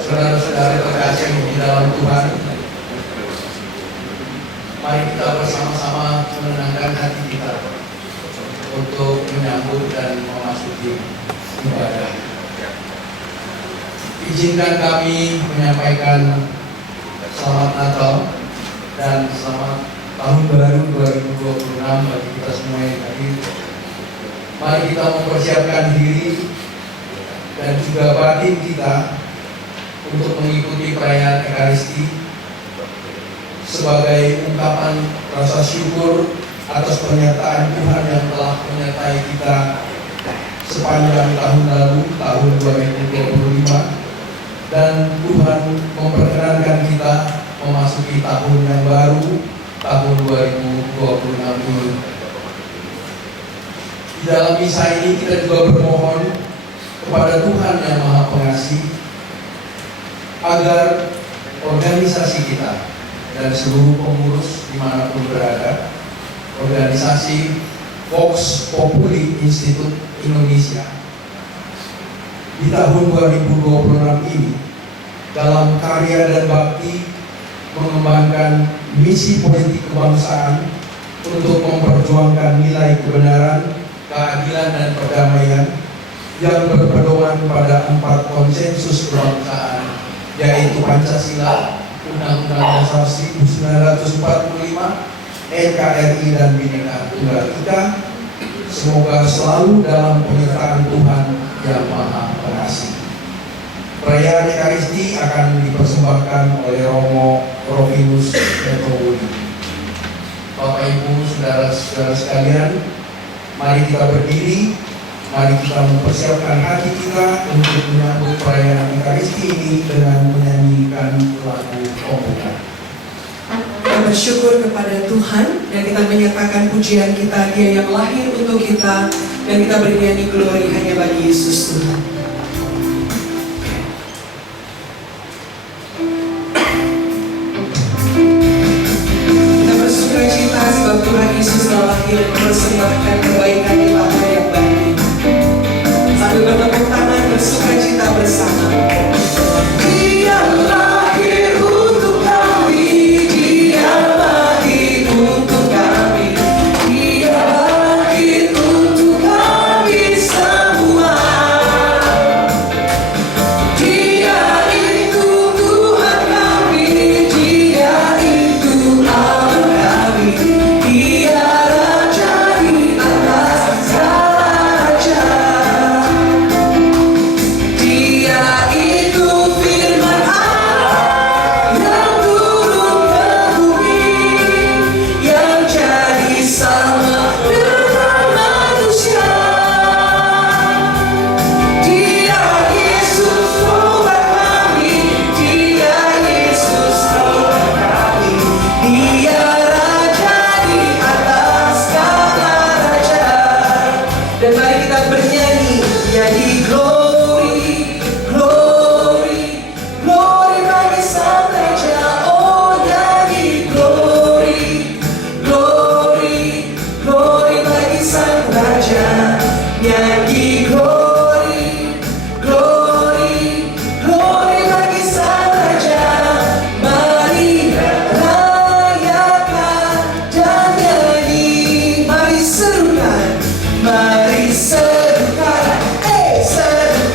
Saudara-saudara terkasih di dalam Tuhan, mari kita bersama-sama menenangkan hati kita untuk menyambut dan memasuki ibadah. Izinkan kami menyampaikan selamat Natal dan selamat Tahun Baru 2026 bagi kita semua yang hadir. Mari kita mempersiapkan diri dan juga batin kita untuk mengikuti perayaan Ekaristi sebagai ungkapan rasa syukur atas penyertaan Tuhan yang telah menyertai kita sepanjang tahun lalu, tahun 2025, dan Tuhan memperkenankan kita memasuki tahun yang baru, tahun 2026 ini. Di dalam misa ini kita juga bermohon kepada Tuhan yang Maha Pengasih agar organisasi kita dan seluruh pengurus dimanapun berada, organisasi Vox Populi Institute Indonesia di tahun 2026 ini dalam karya dan bakti mengembangkan misi politik kebangsaan untuk memperjuangkan nilai kebenaran, keadilan dan perdamaian yang berpedoman pada 4 konsensus kebangsaan, yaitu Pancasila, Undang-Undang Dasar 1945, NKRI dan Bhinneka Tunggal Ika. Semoga selalu dalam penyertaan Tuhan yang Maha Pengasih. Perayaan Ekaristi akan dipersembahkan oleh Romo Rovinus Metowudi. Bapak Ibu, saudara-saudara sekalian, mari kita berdiri, mari kita mempersiapkan hati kita untuk menyambut perayaan Ekaristi ini dengan menyanyikan lagu pembuka. Kita bersyukur kepada Tuhan dan kita menyatakan pujian kita, Dia yang lahir untuk kita, dan kita bernyanyi glori hanya bagi Yesus Tuhan. Kita bersuka cita sebab Tuhan Yesus telah lahir mempersembahkan kebaikan di tanah yang baik. Sambil bertepuk tangan bersuka cita bersama. Dia lahir untuk kami, Dia lahir untuk kami, Dia lahir untuk kami semua. Dia itu Tuhan kami, Dia itu Allah kami, Dia Raja di atas segala raja. Dia itu firman Allah yang turun ke bumi, yang jadi sama dengan manusia. Dia Yesus obat kami, Dia Yesus obat kami, Dia Raja di atas segala raja. Dan mari kita bernyanyi, nyanyi glory, glory, glory bagi Sang Raja. Oh nyanyi glory, glory, glory bagi Sang Raja. Nyanyi glory, glory, glory bagi Sang Raja. Mari rayakan dan nyanyi, mari serukan, serukan, serukan.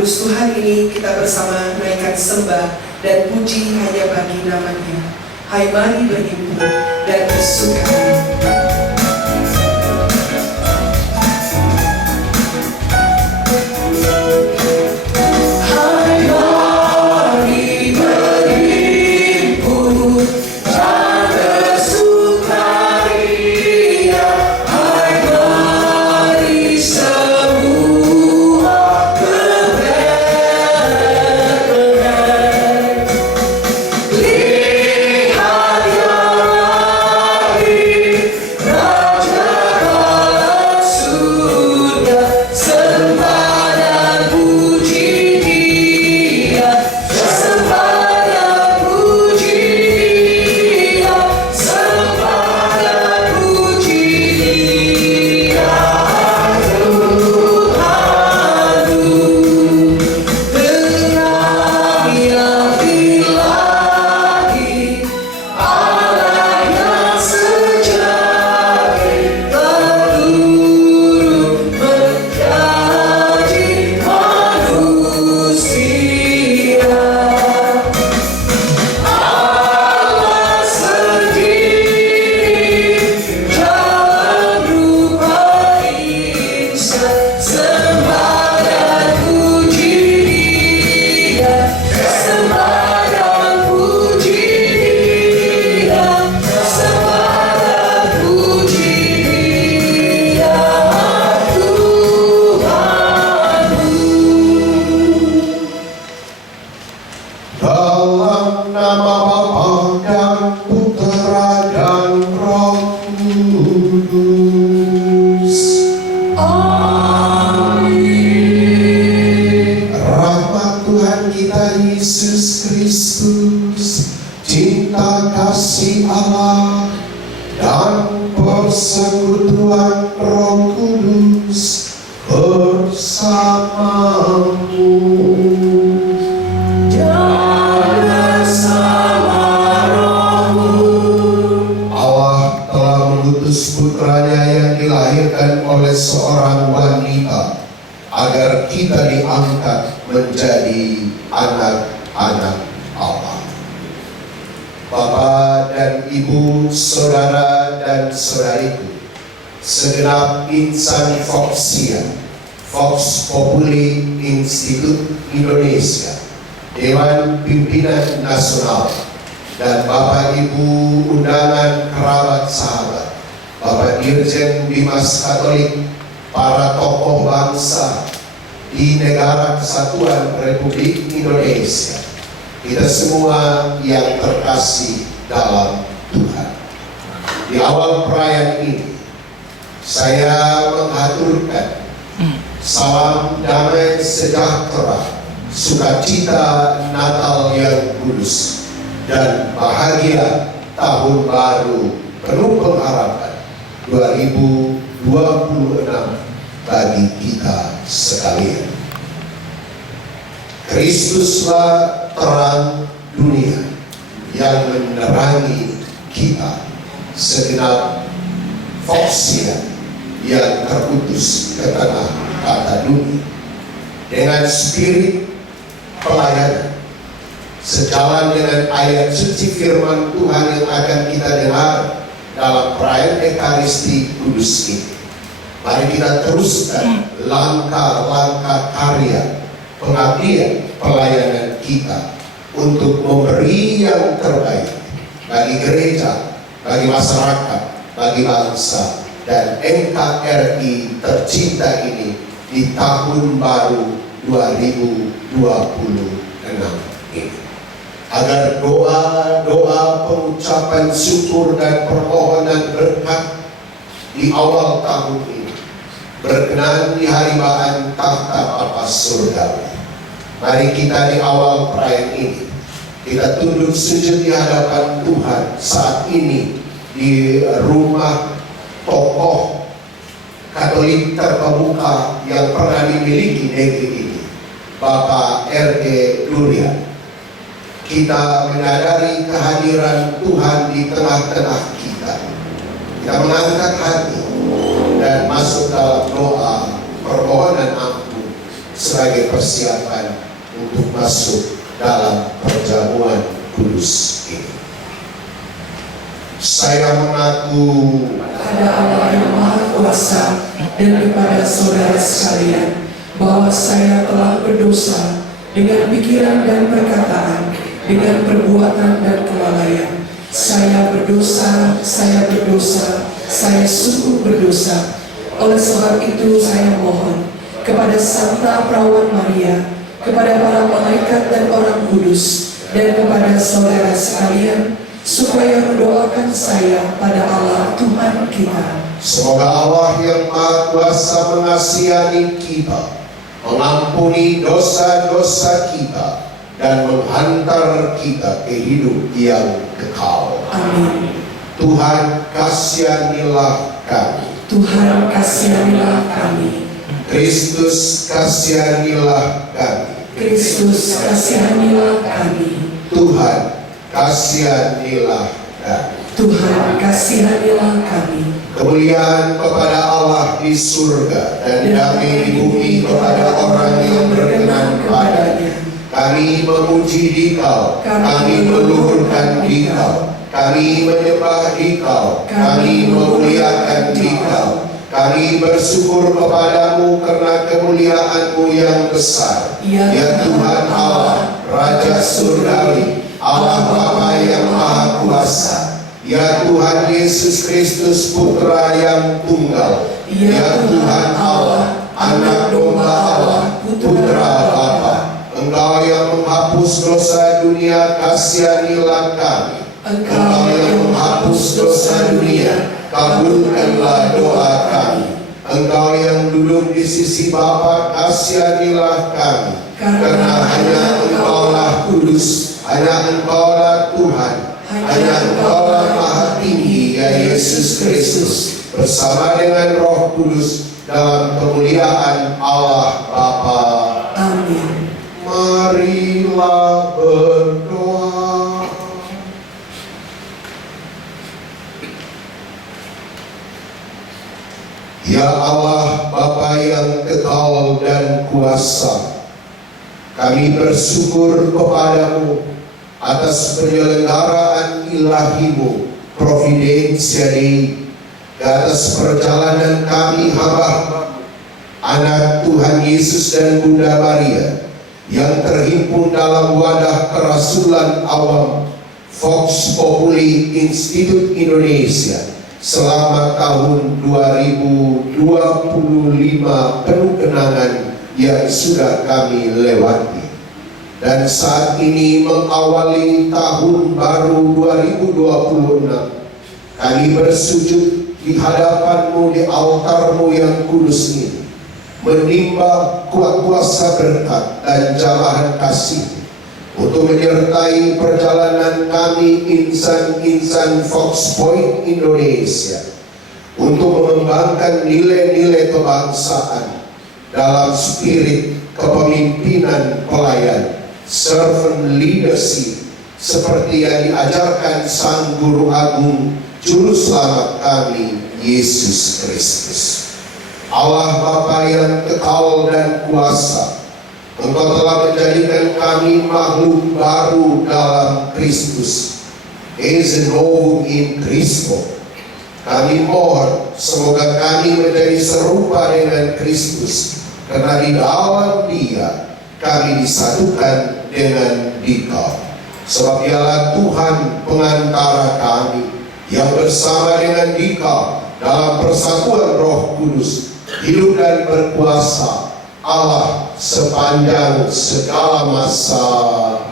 Kudus Tuhan ini kita bersama naikkan sembah dan puji hanya bagi namanya. Hai mari berhimpun dan bersukaria. Vox Populi Institut Indonesia, Dewan Pimpinan Nasional, dan Bapak Ibu undangan kerabat sahabat, Bapak Dirjen Bimas Katolik, para tokoh bangsa di Negara Kesatuan Republik Indonesia, kita semua yang terkasih dalam Tuhan. Di awal perayaan ini, saya mengaturkan salam damai sejahtera, sukacita Natal yang kudus, dan bahagia tahun baru penuh pengharapan 2026 bagi kita sekalian. Kristuslah terang dunia yang menerangi kita, segenap Voxia yang terutus ke tengah kata dunia dengan spirit pelayanan, sejalan dengan ayat suci firman Tuhan yang akan kita dengar dalam perayaan Ekaristi Kudus ini. Mari kita teruskan langkah-langkah karya pengabdian pelayanan kita untuk memberi yang terbaik bagi gereja, bagi masyarakat, bagi bangsa, dan NKRI tercinta ini di tahun baru 2026 ini. Agar doa-doa pengucapan syukur dan permohonan berkat di awal tahun ini berkenan di haribaan tahta Bapa Surgawi. Mari kita di awal perayaan ini kita tunduk sujud di hadapan Tuhan saat ini di rumah tokoh Katolik terkemuka yang pernah dimiliki negeri ini, Bapak R.D. Durian. Kita menyadari kehadiran Tuhan di tengah-tengah kita. Kita mengangkat hati dan masuk dalam doa permohonan ampun sebagai persiapan untuk masuk dalam perjamuan kudus ini. Saya mengaku pada Allah yang Maha Kuasa dan kepada saudara sekalian bahwa saya telah berdosa dengan pikiran dan perkataan, dengan perbuatan dan kelalaian. Saya berdosa, saya sungguh berdosa. Oleh sebab itu saya mohon kepada Santa Perawan Maria, kepada para malaikat dan orang kudus, dan kepada saudara sekalian, supaya mendoakan saya pada Allah Tuhan kita. semoga Allah yang Maha Kuasa mengasihani kita, mengampuni dosa-dosa kita, dan menghantar kita ke hidup yang kekal. Amin. Tuhan kasihanilah kami. Tuhan kasihanilah kami. Kristus kasihanilah kami. Kristus kasihanilah kami. Tuhan kasihanilah kami. Tuhan kasihanilah kami. Kemuliaan kepada Allah di surga dan damai di bumi kepada orang yang berkenan kepadanya. Kami memuji Dikau, kami meluhurkan Dikau, kami menyembah Dikau, kami memuliakan Dikau. Kami bersyukur kepadamu karena kemuliaan-Mu yang besar. Ya Tuhan Allah, Raja Surgawi, Allah Bapa yang Maha Kuasa. Ya Tuhan Yesus Kristus Putra yang Tunggal. Ya Tuhan Allah, Anak Domba Allah, Putra Bapa. Engkau yang menghapus dosa dunia, kasihanilah kami. Engkau yang menghapus dosa dunia, kabulkanlah doa kami. Engkau yang duduk di sisi Bapa, kasihanilah kami. Karena hanya Engkaulah kudus, hanya Engkaulah Tuhan, hanya Engkaulah Maha Tinggi, ya Yesus Kristus, bersama dengan Roh Kudus dalam kemuliaan Allah Bapa. Amin. Marilah berdoa. Ya Allah, Bapa yang kekal dan kuasa, kami bersyukur kepadamu atas penyelenggaraan ilahi-Mu, Providensia Dei, di atas perjalanan kami hamba anak Tuhan Yesus dan Bunda Maria yang terhimpun dalam wadah kerasulan awam Vox Populi Institut Indonesia selama tahun 2025 penuh kenangan yang sudah kami lewati. Dan saat ini mengawali tahun baru 2026, kami bersujud di hadapan-Mu di altar-Mu yang kudus ini, menimba kuat kuasa berkat dan jamahan kasih untuk menyertai perjalanan kami insan-insan Fox Point Indonesia untuk mengembangkan nilai-nilai kebangsaan dalam spirit kepemimpinan pelayan, servant leadership, seperti yang diajarkan Sang Guru Agung Juru Selamat kami, Yesus Kristus. Allah Bapa yang kekal dan kuasa, Engkau telah menjadikan kami makhluk baru dalam Kristus. Es novum in Cristo. Kami mohon semoga kami menjadi serupa dengan Kristus, karena di dalam Dia kami disatukan dengan Dikau. Sebab Dialah Tuhan pengantara kami yang bersama dengan Dikau dalam persatuan Roh Kudus hidup dan berkuasa Allah sepanjang segala masa.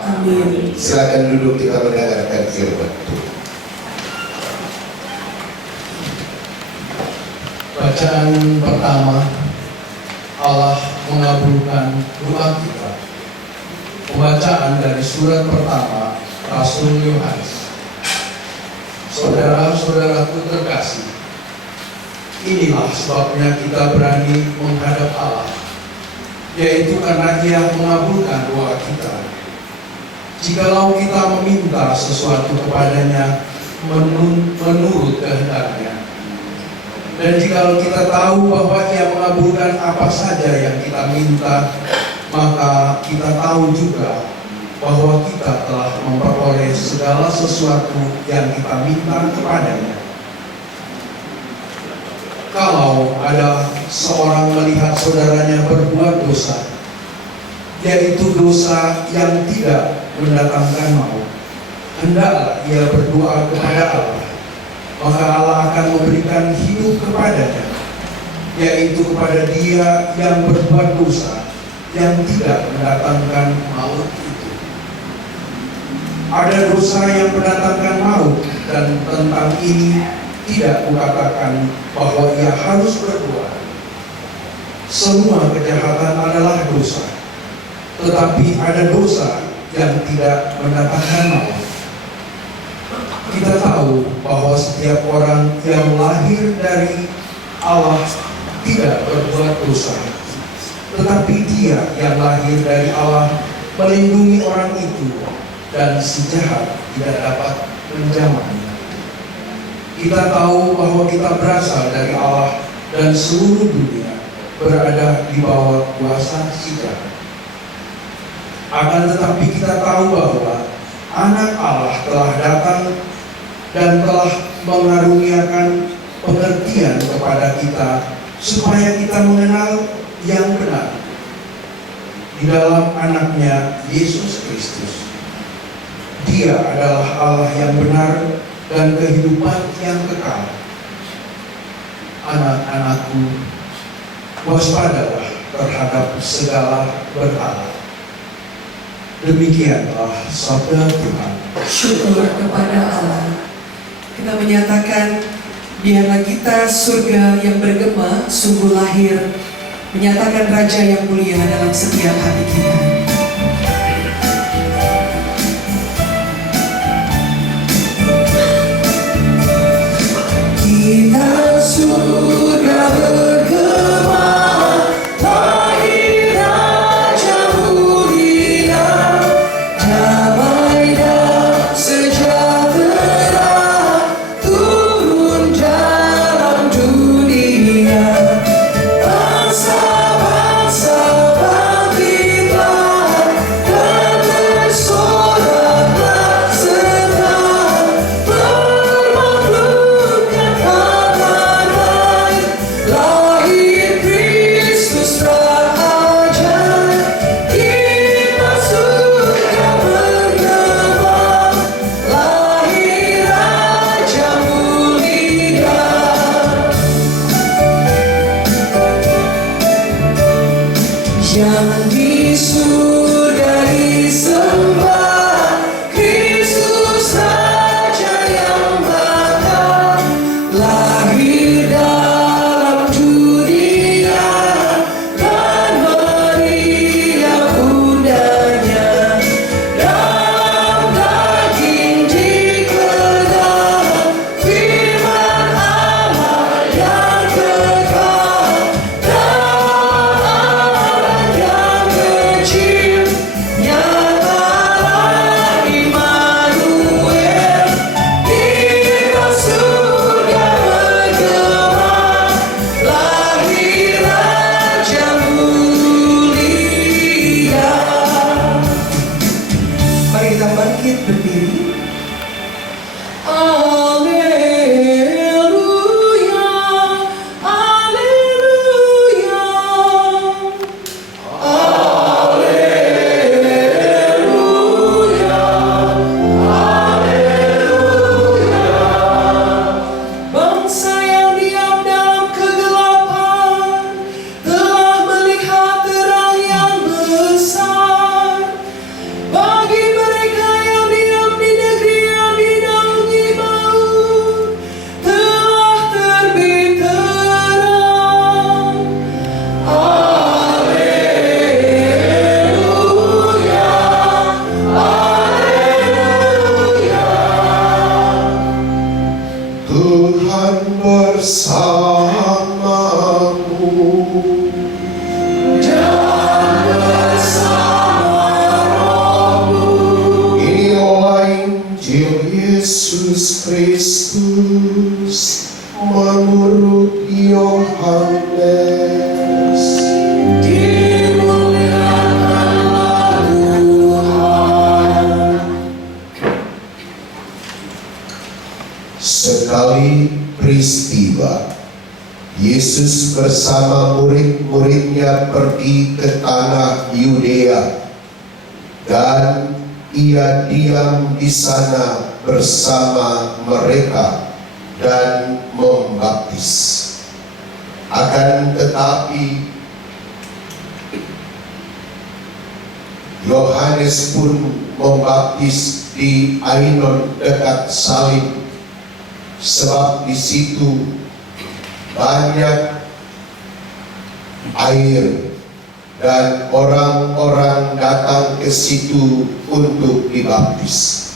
Amin. Silakan duduk, kita mendengarkan firman Tuhan. Bacaan pertama, Allah mengabulkan doa kita. Pembacaan dari surat pertama Rasul Yohanes. Saudara-saudaraku terkasih, inilah sebabnya kita berani menghadap Allah, yaitu karena Dia mengabulkan doa kita. Jikalau kita meminta sesuatu kepadanya menurut kehendak-Nya. Dan jika kita tahu bahwa Ia mengabulkan apa saja yang kita minta, maka kita tahu juga bahwa kita telah memperoleh segala sesuatu yang kita minta kepadanya. Kalau ada seorang melihat saudaranya berbuat dosa, yaitu dosa yang tidak mendatangkan maut, hendaklah ia berdoa kepada Allah, maka Allah akan memberikan hidup kepadanya, yaitu kepada dia yang berbuat dosa yang tidak mendatangkan maut itu. Ada dosa yang mendatangkan maut, dan tentang ini tidak kukatakan bahwa ia harus berdoa. Semua kejahatan adalah dosa, tetapi ada dosa yang tidak mendatangkan maut. Kita tahu bahwa setiap orang yang lahir dari Allah tidak berbuat dosa, tetapi Dia yang lahir dari Allah melindungi orang itu, dan si jahat tidak dapat menjamahnya. Kita tahu bahwa kita berasal dari Allah, dan seluruh dunia berada di bawah kuasa si jahat. Akan tetapi kita tahu bahwa Anak Allah telah datang dan telah mengaruniakan pengertian kepada kita, supaya kita mengenal yang benar di dalam Anaknya Yesus Kristus. Dia adalah Allah yang benar dan kehidupan yang kekal. Anak-anakku, waspadalah terhadap segala berhala. Demikianlah sabda Tuhan. Syukur kepada Allah. Kita menyatakan, biarlah kita surga yang bergema sungguh lahir, menyatakan Raja yang mulia dalam setiap hati kita. Kita surga bergema, lahir Raja mulia, damai dan sejahtera turun dalam dunia. Bangsa-bangsa bangkitlah dan bersoraklah, serta bermakhlukkan kabar baik. Lahir Kristus Raja, kita surga bergema, lahir Raja mulia. Yang di surga disembah, Kristus Raja yang bakal lahir dalam dunia, dan Maria bundanya dalam daging dikedah, firman Allah yang kekal, yang kecil, nyatalah Immanuel. Kita surga bergema, lahir Raja mulia. Mari kita bangkit berdiri. Alleluia, alleluia. Bangsa yang diam dalam kegelapan telah melihat terang yang besar. Bagi mereka yang diam di negeri yang dinaungi maut, telah terbit terang. Alleluia, alleluia. Tuhan bersamamu. Dan bersama rohmu. Inilah Injil Yesus Kristus menurut Yohanes. Dimuliakanlah Tuhan. Sekali peristiwa, Yesus bersama murid-muridnya pergi ke tanah Yudea, dan ia diam di sana bersama mereka dan membaptis. Akan tetapi Yohanes pun membaptis di Ainon dekat Salim, sebab di situ banyak air dan orang-orang datang ke situ untuk dibaptis.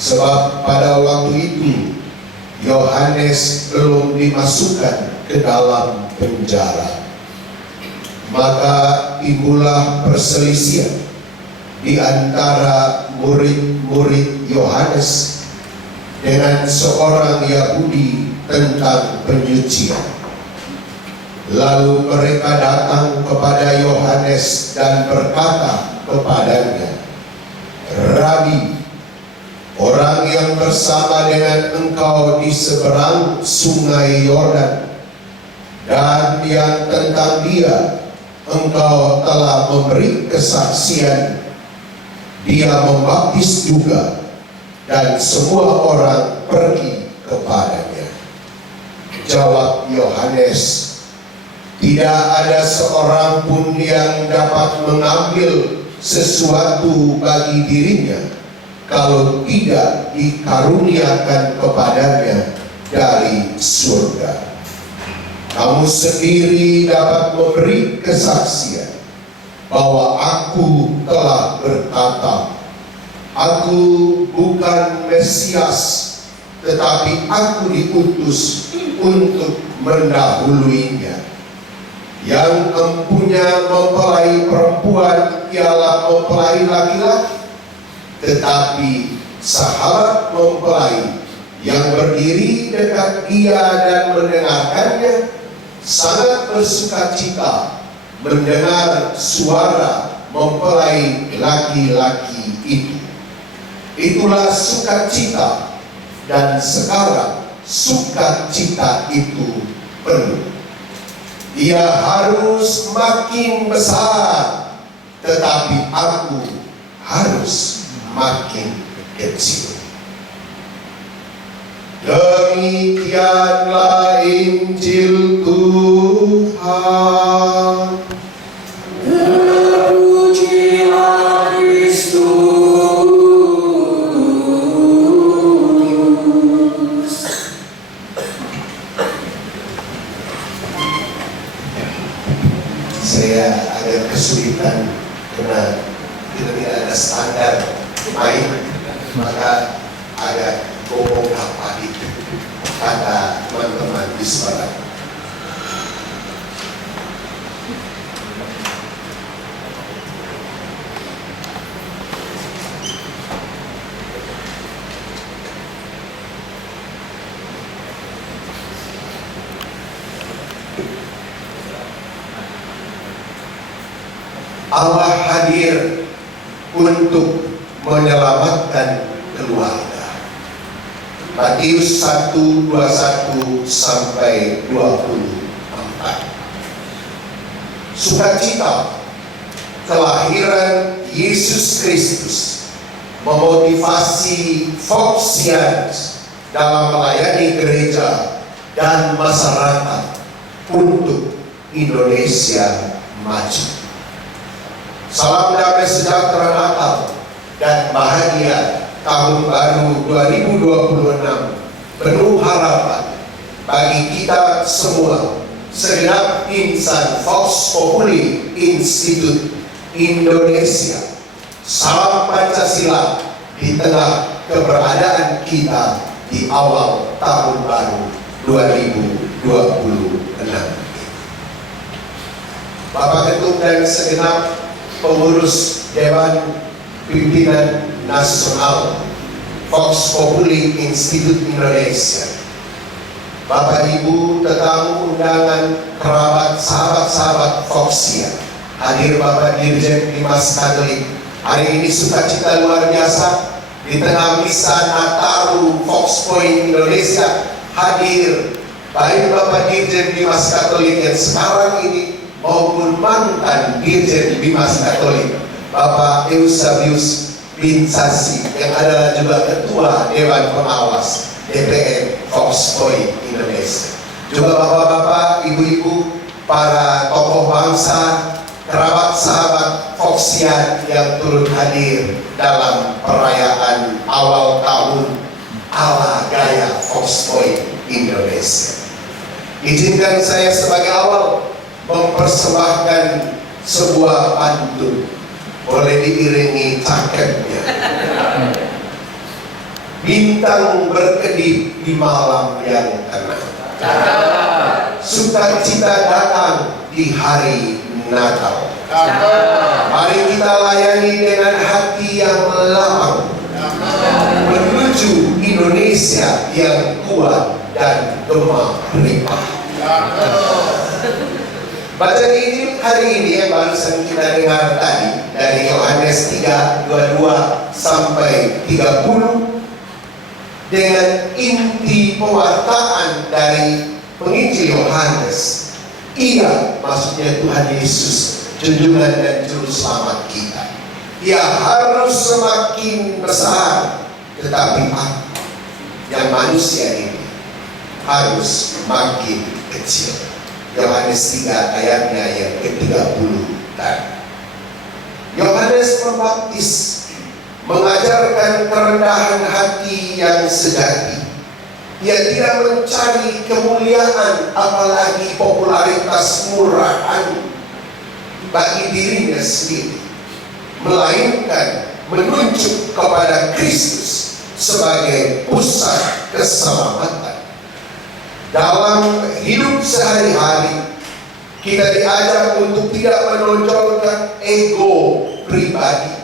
Sebab pada waktu itu Yohanes belum dimasukkan ke dalam penjara. Maka timbullah perselisihan di antara murid-murid Yohanes dengan seorang Yahudi tentang penyucian. Lalu mereka datang kepada Yohanes dan berkata kepadanya, "Rabi, orang yang bersama dengan engkau di seberang sungai Yordan, dan yang tentang dia engkau telah memberi kesaksian, dia membaptis juga, dan semua orang pergi kepadanya." Jawab Yohanes, "Tidak ada seorang pun yang dapat mengambil sesuatu bagi dirinya kalau tidak dikaruniakan kepadanya dari surga. Kamu sendiri dapat memberi kesaksian bahwa aku telah berkata, aku bukan Mesias, tetapi aku diutus untuk mendahuluinya. Yang empunya mempelai perempuan ialah mempelai laki-laki, tetapi sahabat mempelai yang berdiri dekat dia dan mendengarkannya sangat bersukacita mendengar suara mempelai laki-laki itu. Itulah sukacita, dan sekarang sukacita itu penuh. Ia harus makin besar, tetapi aku harus makin kecil." Demikianlah Injil Tuhan. Terpujilah Kristus. Saya agak kesulitan karena kita tidak ada standar main, maka agak ngomong apa itu kata teman-teman di sekolah. Allah hadir untuk menyelamatkan keluarga. Matius 1:21 sampai 24. Sukacita kelahiran Yesus Kristus memotivasi Foxians dalam melayani gereja dan masyarakat untuk Indonesia maju. Salam damai sejahtera Natal dan bahagia tahun baru 2026 penuh harapan bagi kita semua, segenap insan Vox Populi Institute Indonesia. Salam Pancasila di tengah keberadaan kita di awal tahun baru 2026. Bapak Ketum dan segenap pengurus Dewan Pimpinan Nasional Vox Populi Institute Indonesia, Bapak Ibu, tetamu undangan, kerabat, sahabat-sahabat Foxia, hadir Bapak Dirjen Bimas Katolik. Hari ini sukacita luar biasa di tengah misa Nataru Fox Point Indonesia, hadir baik Bapak Dirjen Bimas Katolik yang sekarang ini maupun mantan Dirjen Bimas Katolik, Bapak Eusebius Binsasi yang adalah juga Ketua Dewan Pengawas DPM Fox Point Indonesia. Juga bapak-bapak, ibu-ibu, para tokoh bangsa, kerabat sahabat Foxian yang turut hadir dalam perayaan awal tahun ala gaya Fox Point Indonesia. Izinkan saya sebagai awal mempersembahkan sebuah pantun, boleh diiringi cakepnya. Bintang berkedip di malam yang tenang, sukacita datang di hari Natal. Mari kita layani dengan hati yang lapang menuju Indonesia yang kuat dan gemah limpah. Bacaan Injil hari ini yang barusan kita dengar tadi dari Yohanes 3:22 sampai 30 dengan inti pewartaan dari penginjil Yohanes. Ia, maksudnya Tuhan Yesus, junjungan dan juru selamat kita. Ia harus semakin besar, tetapi aku yang manusia ini harus makin kecil. Yohanes 3 ayatnya yang ke-30 tadi. Yohanes Pembaptis mengajarkan kerendahan hati yang sejati. Ia tidak mencari kemuliaan, apalagi popularitas murahan bagi dirinya sendiri, melainkan menunjuk kepada Kristus sebagai pusat keselamatan. Dalam hidup sehari-hari, kita diajak untuk tidak menonjolkan ego pribadi,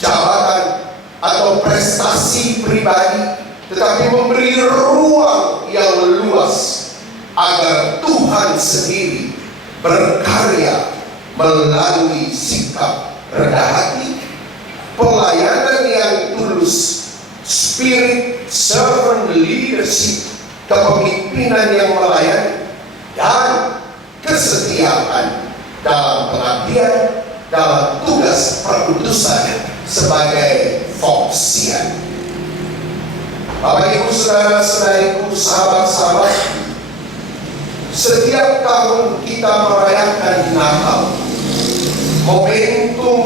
jabatan atau prestasi pribadi, tetapi memberi ruang yang luas agar Tuhan sendiri berkarya melalui sikap rendah hati, pelayanan yang tulus, spirit servant leadership, kepemimpinan yang melayani, dan kesetiaan dalam pengabdian dalam tugas perutusan sebagai Foxian. Bapak Ibu saudara-saudariku, sahabat-sahabat, setiap tahun kita merayakan Natal, momentum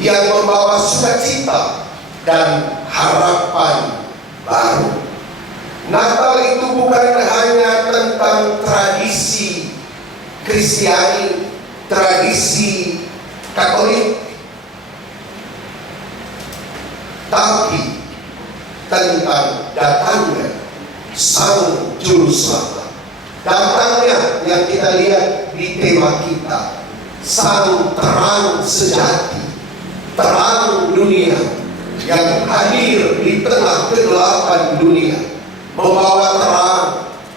yang membawa sukacita dan harapan baru. Natal itu bukan hanya tentang tradisi Kristiani, tradisi Katolik, tapi tentang datangnya Sang Juru Selamat. Datangnya yang kita lihat di tema kita, Sang Terang Sejati, terang dunia yang hadir di tengah kegelapan dunia, membawa terang,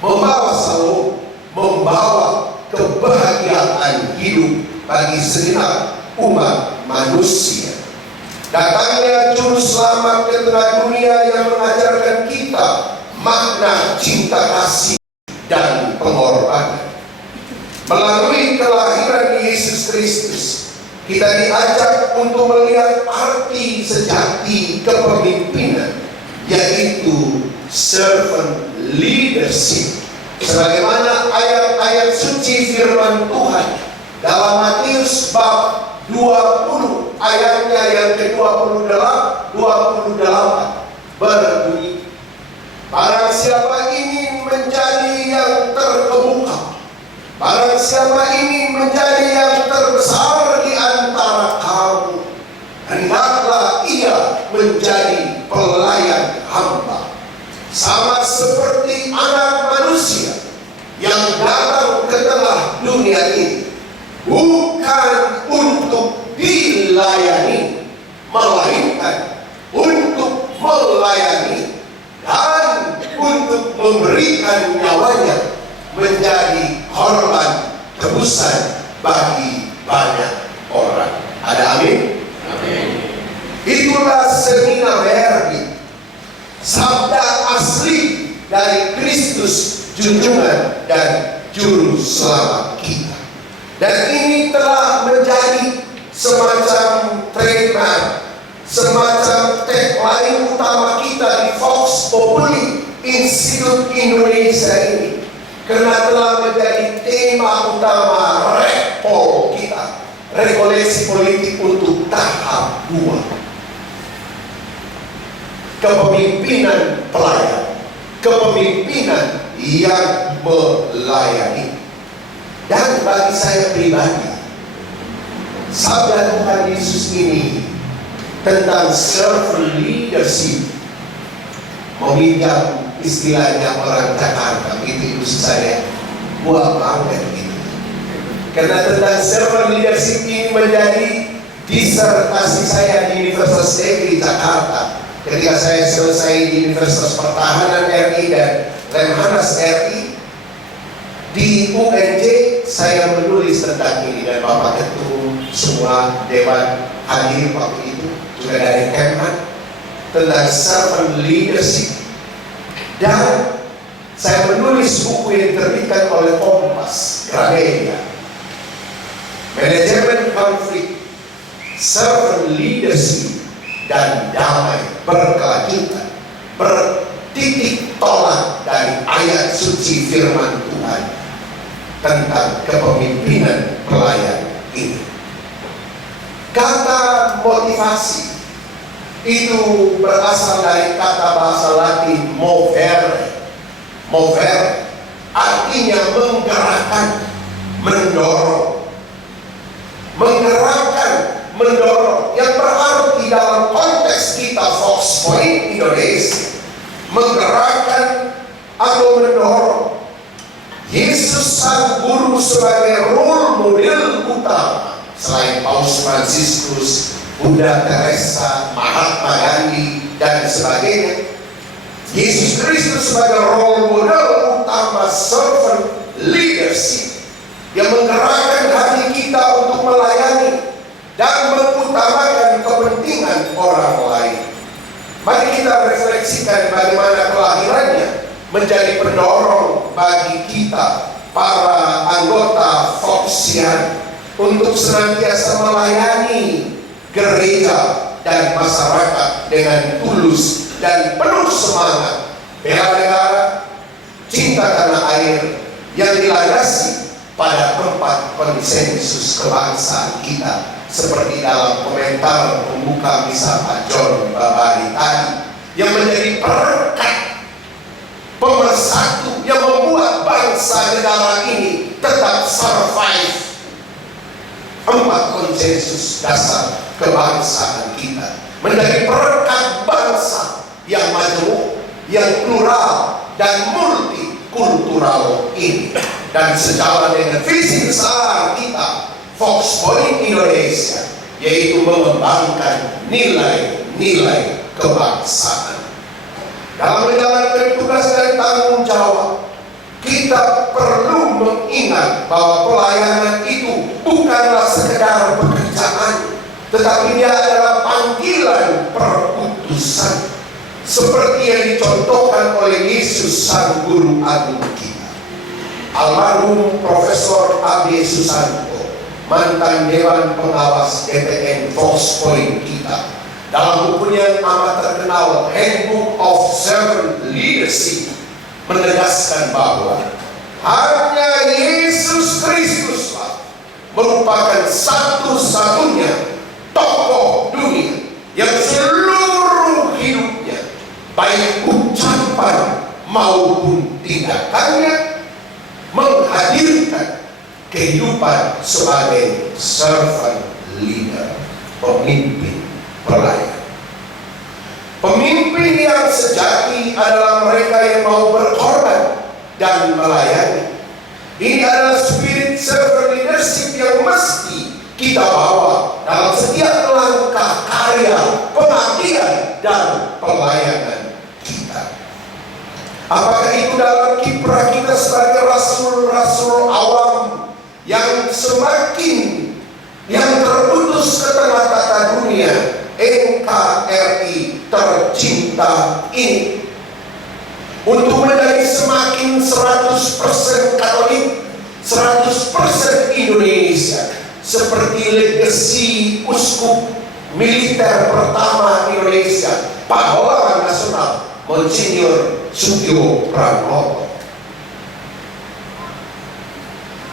membawa shalom, membawa kebahagiaan hidup bagi segenap umat manusia. Datangnya Juru Selamat ke tengah dunia yang mengajarkan kita makna cinta kasih dan pengorbanan. Melalui kelahiran Yesus Kristus, kita diajak untuk melihat arti sejati kepemimpinan, yaitu servant leadership. Sebagaimana ayat-ayat suci firman Tuhan dalam Matius bab 20 ayatnya yang ke-28 berbunyi, barang siapa ingin menjadi yang terkemuka, barang siapa ingin menjadi yang terbesar di antara kamu, hendaklah ia menjadi pelayan hamba, sama seperti anak manusia yang datang ke tengah dunia ini bukan untuk dilayani, melainkan untuk melayani dan untuk memberikan nyawanya menjadi korban tebusan bagi banyak orang. Ada amin? Amin. Itulah semina verbi, sabda asli dari Kristus, junjungan dan juru selamat kita. Dan ini telah menjadi semacam trademark, semacam tagline utama kita di Vox Populi Institut Indonesia ini, karena telah menjadi tema utama Repol kita, rekoleksi politik untuk tahap 2. Kepemimpinan pelayan, kepemimpinan yang melayani. Dan bagi saya pribadi, sabda Tuhan Yesus ini tentang servant leadership, meminjam istilahnya orang Jakarta, itu saya buat banget gitu. Karena tentang servant leadership ini menjadi disertasi saya di Universitas Negeri Jakarta ketika saya selesai di Universitas Pertahanan RI dan Lemhanas RI. Di UNJ saya menulis tentang ini, dan Bapak Ketum semua dewan hadir waktu itu, juga dari Kemhan, tentang servant leadership. Dan saya menulis buku yang diterbitkan oleh Kompas Gramedia, Manajemen Konflik, Servant Leadership dan Damai Berkelanjutan, bertitik tolak dari ayat suci firman Tuhan tentang kepemimpinan pelayan ini. Kata motivasi itu berasal dari kata bahasa Latin movere. Movere artinya menggerakkan, mendorong. Menggerakkan, mendorong, yang berarti dalam konteks kita Vox Point Indonesia, menggerakkan atau mendorong. Yesus sang guru sebagai role model utama, selain Paus Fransiskus, Bunda Teresa, Mahatma Gandhi dan sebagainya. Yesus Kristus sebagai role model utama servant leadership yang menggerakkan hati kita untuk melayani dan mengutamakan kepentingan orang lain. Mari kita refleksikan bagaimana kelahirannya menjadi pendorong bagi kita para anggota Voxian untuk senantiasa melayani gereja dan masyarakat dengan tulus dan penuh semangat, bela negara, cinta tanah air yang dilandasi pada 4 konsensus kebangsaan kita, seperti dalam komentar pembuka misa Pak John Babari tadi, yang menjadi perekat pemersatu yang membuat bangsa negara ini tetap survive 4 konsensus dasar kebangsaan kita, menjadi perekat bangsa yang majemuk, yang plural dan multikultural ini, dan sejalan dengan visi besar kita Vox Point Indonesia, yaitu mengembangkan nilai-nilai kebangsaan. Dalam menjalankan tugas dan tanggung jawab, kita perlu mengingat bahwa pelayanan itu bukanlah sekedar pekerjaan, tetapi dia adalah panggilan perutusan, seperti yang dicontohkan oleh Yesus sang guru agung kita. Almarhum Profesor A.B. Susanto, mantan Dewan Pengawas DPN Vox Point kita, dalam bukunya yang amat terkenal Handbook of Servant Leadership, menegaskan bahwa hanya Yesus Kristuslah merupakan satu-satunya tokoh dunia yang seluruh hidupnya, baik ucapan maupun tindakannya, menghadirkan kehidupan sebagai servant leader, pemimpin pelayan. Pemimpin yang sejati adalah mereka yang mau berkorban dan melayani. Ini adalah spirit servant leadership yang mesti kita bawa dalam setiap langkah karya, pengabdian dan pelayanan kita. Apakah itu dalam kiprah kita sebagai rasul-rasul awam yang semakin yang terutus ke tengah tata dunia, NKRI tercinta ini, untuk menjadi semakin 100% Katolik, 100% Indonesia, seperti legasi uskup militer pertama Indonesia, pahlawan nasional Monsinyur Sugio Pranoto.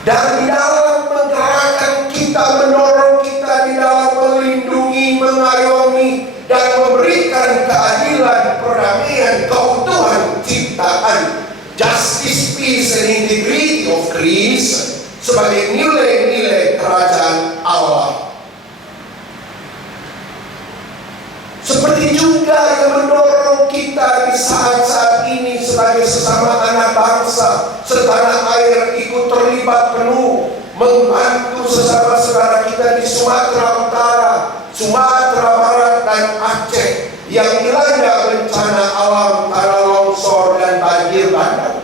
Dan di dalam menggerakkan kita, mendorong kita di dalam melindungi, mengayomi, dan memberikan keadilan, perdamaian, keutuhan ciptaan, justice, peace, and integrity of creation sebagai nilai-nilai kerajaan Allah. Seperti juga yang mendorong kita di saat-saat ini sebagai sesama anak bangsa setanah air ikut terlibat penuh membantu sesama saudara kita di Sumatera Utara, Sumatera Barat, dan Aceh yang dilanda bencana alam tanah longsor dan banjir bandang.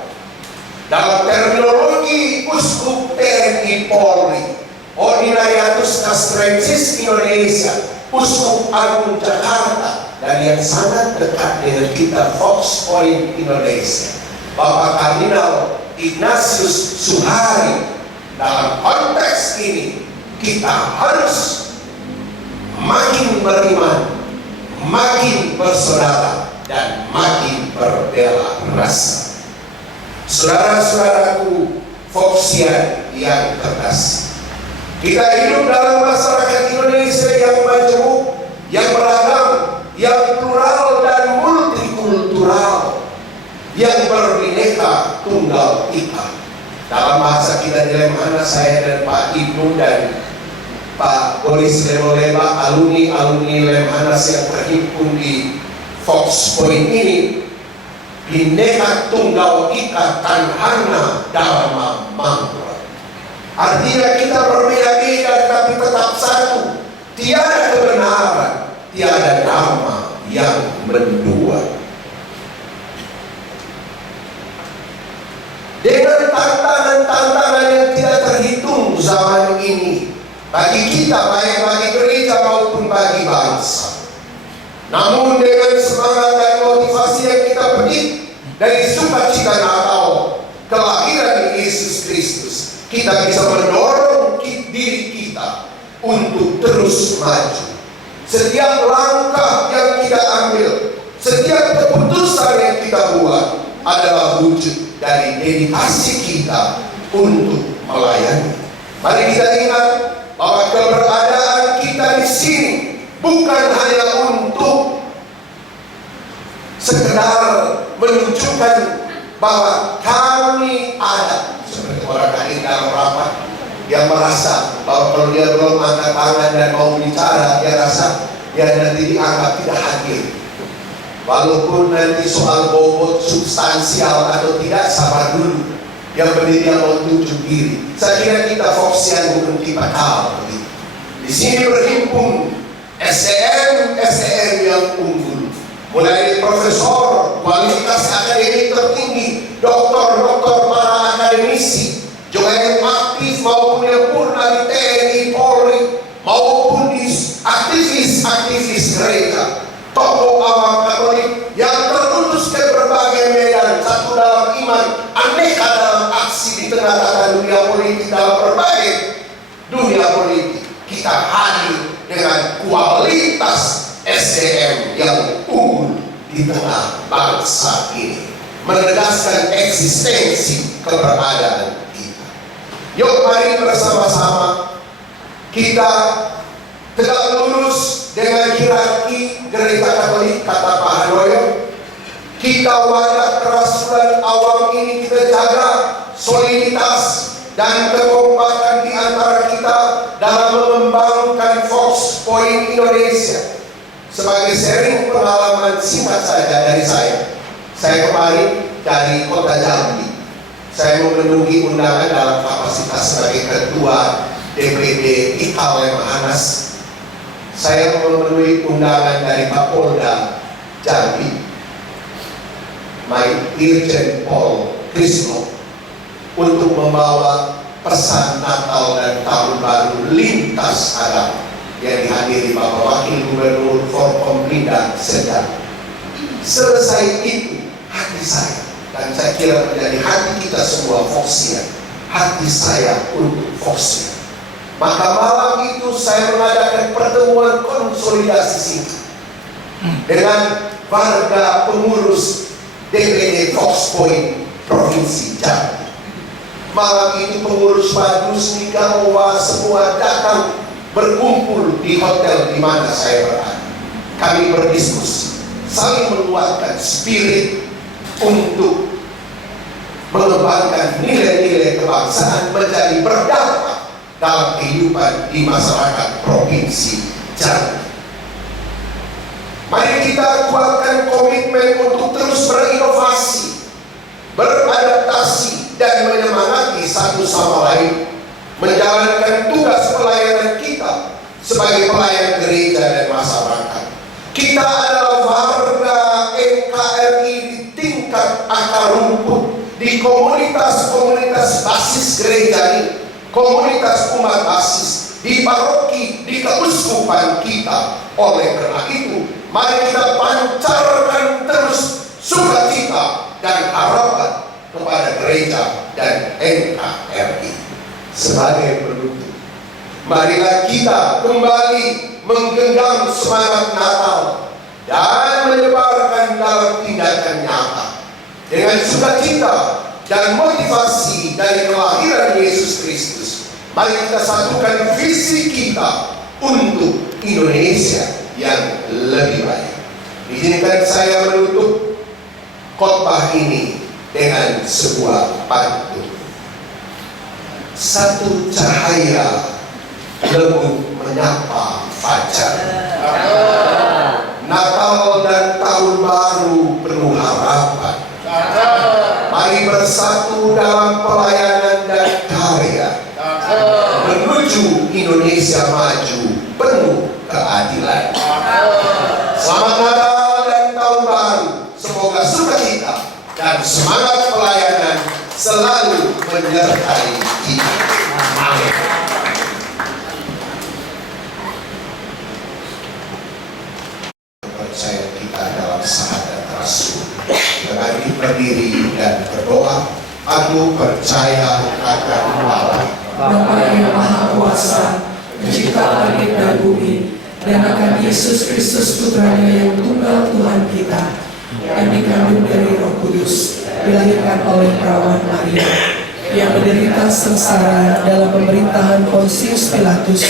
Dalam terminologi Uskup TNI Polri, Ordinariatus Castrensis Indonesia, Uskup Agung Jakarta, dan yang sangat dekat dengan kita, Fox Point Indonesia, Bapak Kardinal Ignatius Suhari. Dalam konteks ini kita harus makin beriman, makin bersaudara, dan makin berbela rasa. Saudara-saudaraku Foxian yang cerdas, kita hidup dalam masyarakat Indonesia yang majemuk, yang beragam, yang plural dan multikultural, yang berbineka tunggal ika. Dalam bahasa kita di Lemhanas, saya dan Pak Ibnu dan Pak Boris Lemoleba, alumni Lemhanas yang terhimpun di Fox Point ini, bineka tunggal ika tanhana dharma mantra. Artinya kita berbeda-beda tapi tetap satu. Tiada kebenaran, tiada dharma yang mendua. Dengan tantangan-tantangan yang tidak terhitung zaman ini bagi kita, baik bagi gereja maupun bagi bangsa. Namun dengan semangat dan motivasi yang kita petik dari sukacita Natal, kelahiran Yesus Kristus, kita bisa mendorong diri kita untuk terus maju. Setiap langkah yang kita ambil, setiap keputusan yang kita buat adalah wujud dari dedikasi kita untuk melayani. Mari kita ingat bahwa keberadaan kita di sini bukan hanya untuk sekedar menunjukkan bahwa kami ada. Seperti orang tadi dalam rapat yang merasa bahwa kalau dia belum angkat tangan dan mau bicara, dia rasa dia nanti dianggap tidak hadir. Walaupun nanti soal bobot substansial atau tidak, sabar dulu. Yang penting dia mau tunjuk diri. Saya kira kita Foxian bukan tipe hal begitu. Di sini berhimpun SDM yang unggul, mulai dari profesor, kualitas akademik tertinggi, doktor para akademisi, juga yang aktif maupun yang purna di TNI Polri, maupun di aktivis gereja, tokoh awam Katolik yang terutus ke berbagai medan, satu dalam iman, aneka dalam aksi di tengah tata dunia politik, dalam berbagai dunia politik. Kita hadir dengan kualitas SDM yang unggul di tengah bangsa ini, menegaskan eksistensi keberadaan kita. Yuk mari bersama-sama kita tegak lurus dengan hierarki gereja Katolik, kata Pak Handoyo. Kita wadah kerasulan awam ini kita jaga soliditas dan kekompakan di antara kita dalam mengembangkan Fox Point Indonesia. Sebagai sharing pengalaman singkat saja dari saya. Saya kemarin dari kota Jambi. Saya memenuhi undangan dalam kapasitas sebagai ketua DPD IKAL Lemhanas. Saya memenuhi undangan dari Kapolda Jambi My Irjen Paul Krisno untuk membawa pesan Natal dan Tahun Baru lintas agama yang dihadiri Bapak Wakil Gubernur Forkompinda Sedang. Selesai itu hati saya, dan saya kira menjadi hati kita semua Foxia, hati saya untuk Foxia. Maka malam itu saya mengadakan pertemuan konsolidasi singkat dengan warga pengurus DPD Fox Point Provinsi Jambi. Malam itu pengurus Badus Nikawa semua datang berkumpul di hotel di mana saya berada. Kami berdiskusi, saling menguatkan spirit untuk mengembangkan nilai-nilai kebangsaan menjadi berdampak dalam kehidupan di masyarakat Provinsi Jambi. Mari kita kuatkan komitmen untuk terus berinovasi, beradaptasi, dan menyemangati satu sama lain menjalankan tugas pelayanan kita sebagai pelayan gereja dan masyarakat. Kita adalah warga NKRI di tingkat akar rumput, di komunitas-komunitas basis gereja ini, komunitas umat basis, di paroki, di keuskupan kita. Oleh karena itu, mari kita pancarkan terus sukacita dan harapan kepada gereja dan NKRI. Sebagai penutup, marilah kita kembali menggenggam semangat Natal dan menyebarkan dalam tindakan nyata dengan sukacita dan motivasi dari kelahiran Yesus Kristus. Mari kita satukan visi kita untuk Indonesia yang lebih baik. Izinkan saya menutup khotbah ini dengan sebuah pantun. Satu cahaya lembut menyapa fajar. Natal dan Tahun Baru penuh harapan. Mari bersatu dalam pelayanan dan karya menuju Indonesia maju penuh keadilan. Selamat Natal dan Tahun Baru. Semoga sukacita dan semangat pelayanan selalu menyertai kita. Amin. Percaya kita dalam syahadat Rasul. Dengan berdiri dan berdoa, aku percaya akan Allah, Bapa yang Maha Kuasa, Pencipta langit dan bumi, dan akan Yesus Kristus Putranya yang tunggal Tuhan kita, yang dikandung dari Roh Kudus, dilahirkan oleh perawan Maria, yang menderita sengsara dalam pemerintahan Pontius Pilatus,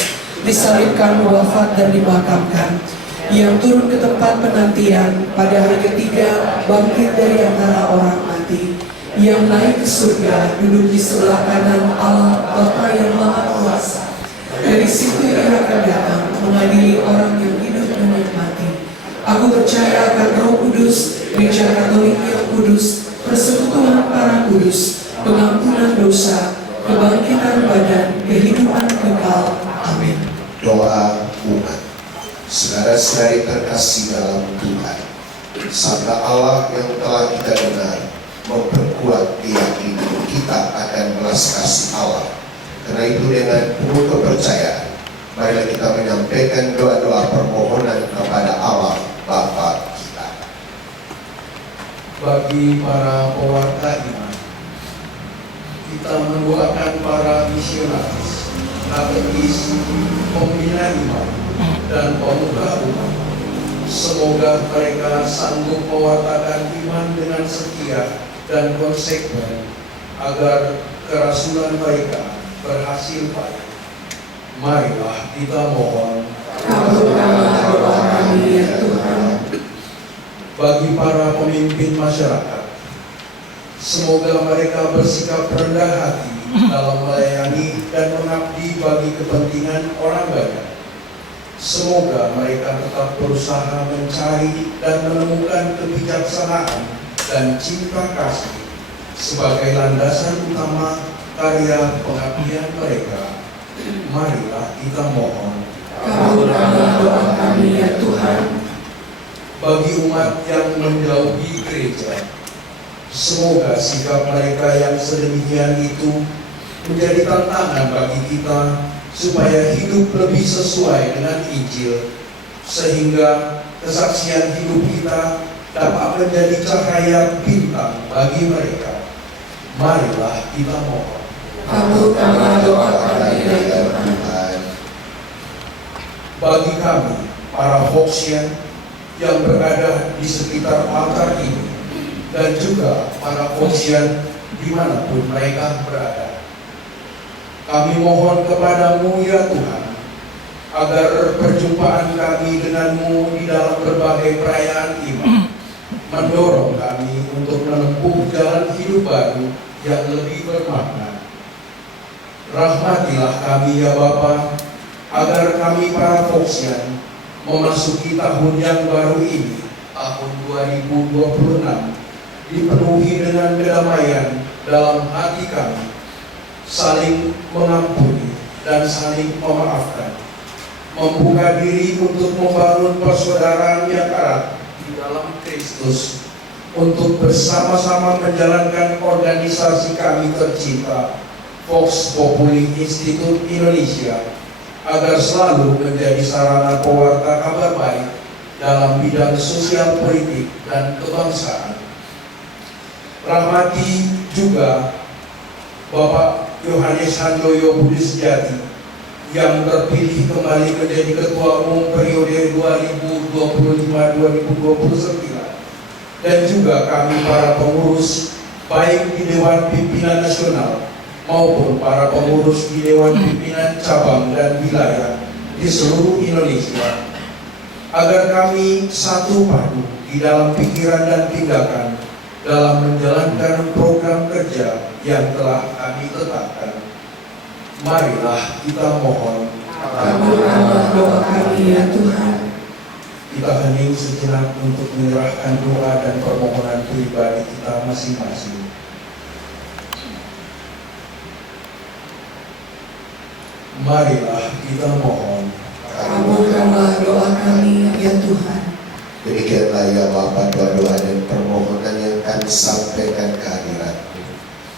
disalibkan, wafat dan dimakamkan, yang turun ke tempat penantian, pada hari ketiga bangkit dari antara orang mati, yang naik ke surga, duduk di sebelah kanan Allah Bapa yang Maha Kuasa. Dari situ ia akan datang mengadili orang yang hidup dan yang mati. Aku percaya akan Roh Kudus, Gereja Katolik yang kudus, persekutuan para kudus, pengampunan dosa, kebangkitan badan, kehidupan kekal. Amin. Doa umat. Saudara-saudari terkasih dalam Tuhan, sabda Allah yang telah kita dengar memperkuat keyakinan kita akan belas kasih Allah. Karena itu dengan penuh kepercayaan, marilah kita menyampaikan doa-doa permohonan kepada Allah Bapa kita. Bagi para pewarta iman, kita mendoakan para misionaris, katekis, pembina iman, dan pemuka umat. Semoga mereka sanggup mewartakan iman dengan setia dan konsekuen, agar kerasulan mereka berhasil baik. Marilah kita mohon. Kabulkanlah doa kami ya Tuhan. Bagi para pemimpin masyarakat, semoga mereka bersikap rendah hati dalam melayani dan mengabdi bagi kepentingan orang banyak. Semoga mereka tetap berusaha mencari dan menemukan kebijaksanaan dan cinta kasih sebagai landasan utama karya pengabdian mereka. Marilah kita mohon. Kabulkanlah doa kami ya Tuhan. Bagi umat yang menjauhi gereja, Semoga sikap mereka yang sedemikian itu menjadi tantangan bagi kita supaya hidup lebih sesuai dengan Injil, sehingga kesaksian hidup kita dapat menjadi cahaya bintang bagi mereka. Marilah kita mohon. Kabulkanlah doa kami ya Tuhan. Bagi kami, para Foxian yang berada di sekitar altar ini, dan juga para Foxian dimanapun mereka berada, kami mohon kepadamu ya Tuhan, agar perjumpaan kami denganmu di dalam berbagai perayaan iman mendorong kami untuk menempuh jalan hidup baru yang lebih bermakna. Rahmatilah kami ya Bapa, agar kami para Foxian memasuki tahun yang baru ini, tahun 2026, dipenuhi dengan kedamaian dalam hati kami, saling mengampuni dan saling memaafkan, membuka diri untuk membangun persaudaraan yang erat di dalam Kristus, untuk bersama-sama menjalankan organisasi kami tercinta, Vox Populi Institute Indonesia, agar selalu menjadi sarana pewarta kabar baik dalam bidang sosial politik dan kebangsaan. Rahmati juga Bapak Yohanes Handoyo Budi Sejati yang terpilih kembali menjadi Ketua Umum periode 2025-2029, dan juga kami para pengurus baik di Dewan Pimpinan Nasional maupun para pengurus di Dewan Pimpinan Cabang dan Wilayah di seluruh Indonesia, agar kami satu padu di dalam pikiran dan tindakan dalam menjalankan program kerja yang telah kami tetapkan. Marilah kita mohon. Kabulkanlah doa kami ya Tuhan. Kita hening sejenak untuk menyerahkan doa dan permohonan pribadi kita masing-masing. Marilah kita mohon. Kabulkanlah doa kami ya Tuhan. Demikianlah ya Bapa doa-doa dan permohonan yang kami sampaikan ke hadirat-Mu.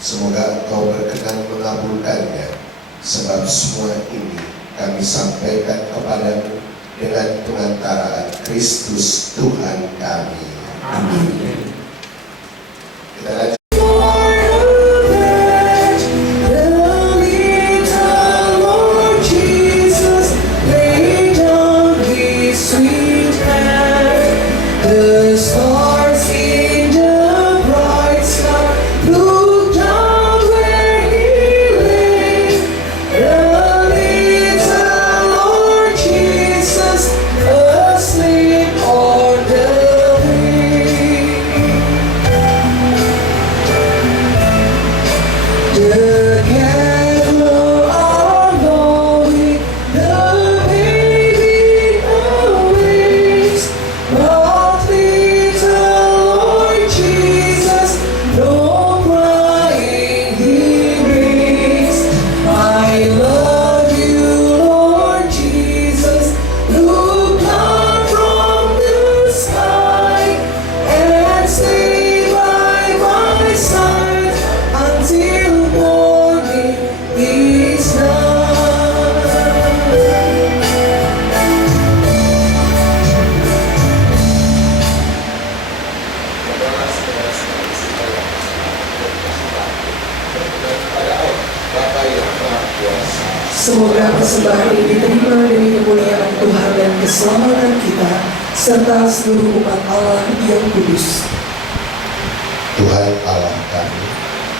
Semoga Engkau berkenan mengabulkannya, sebab semua ini kami sampaikan kepadamu dengan pengantaraan Kristus Tuhan kami. Amin. Kita lanjut. Semoga persembahan ini diterima demi kemuliaan Tuhan dan keselamatan kita, serta seluruh umat Allah yang kudus. Tuhan Allah kami,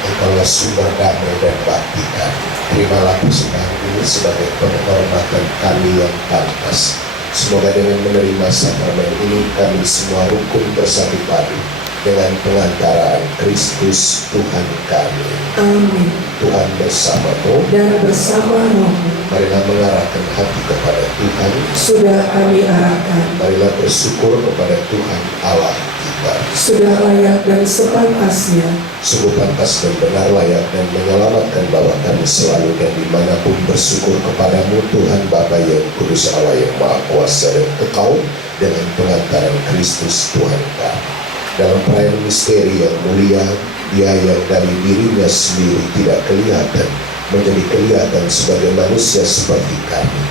Engkaulah sumber damai dan bakti kami. Terimalah persembahan ini sebagai penghormatan kami yang pantas. Semoga dengan menerima sakramen ini kami semua rukun bersatu padu dengan pengantaraan Kristus Tuhan kami. Amin. Tuhan bersamamu Dan bersama rohmu, marilah mengarahkan hati kepada Tuhan. sudah kami arahkan, Marilah bersyukur kepada Tuhan Allah kita. sudah layak dan sepantasnya. Sungguh pantas dan benar, layak dan menyelamatkan bahwa kami selalu dan dimanapun bersyukur kepadamu Tuhan Bapa yang kudus, Allah yang maha kuasa dan kekal, dengan pengantaran Kristus Tuhan kami. Dalam perayaan misteri yang mulia, Dia yang dari dirinya sendiri tidak kelihatan menjadi kelihatan sebagai manusia seperti kami.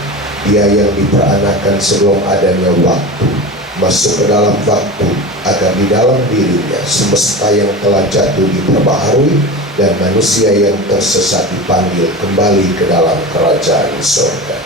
Dia yang diperanakan sebelum adanya waktu, masuk ke dalam waktu, agar di dalam dirinya semesta yang telah jatuh diperbaharui, dan manusia yang tersesat dipanggil kembali ke dalam kerajaan surga.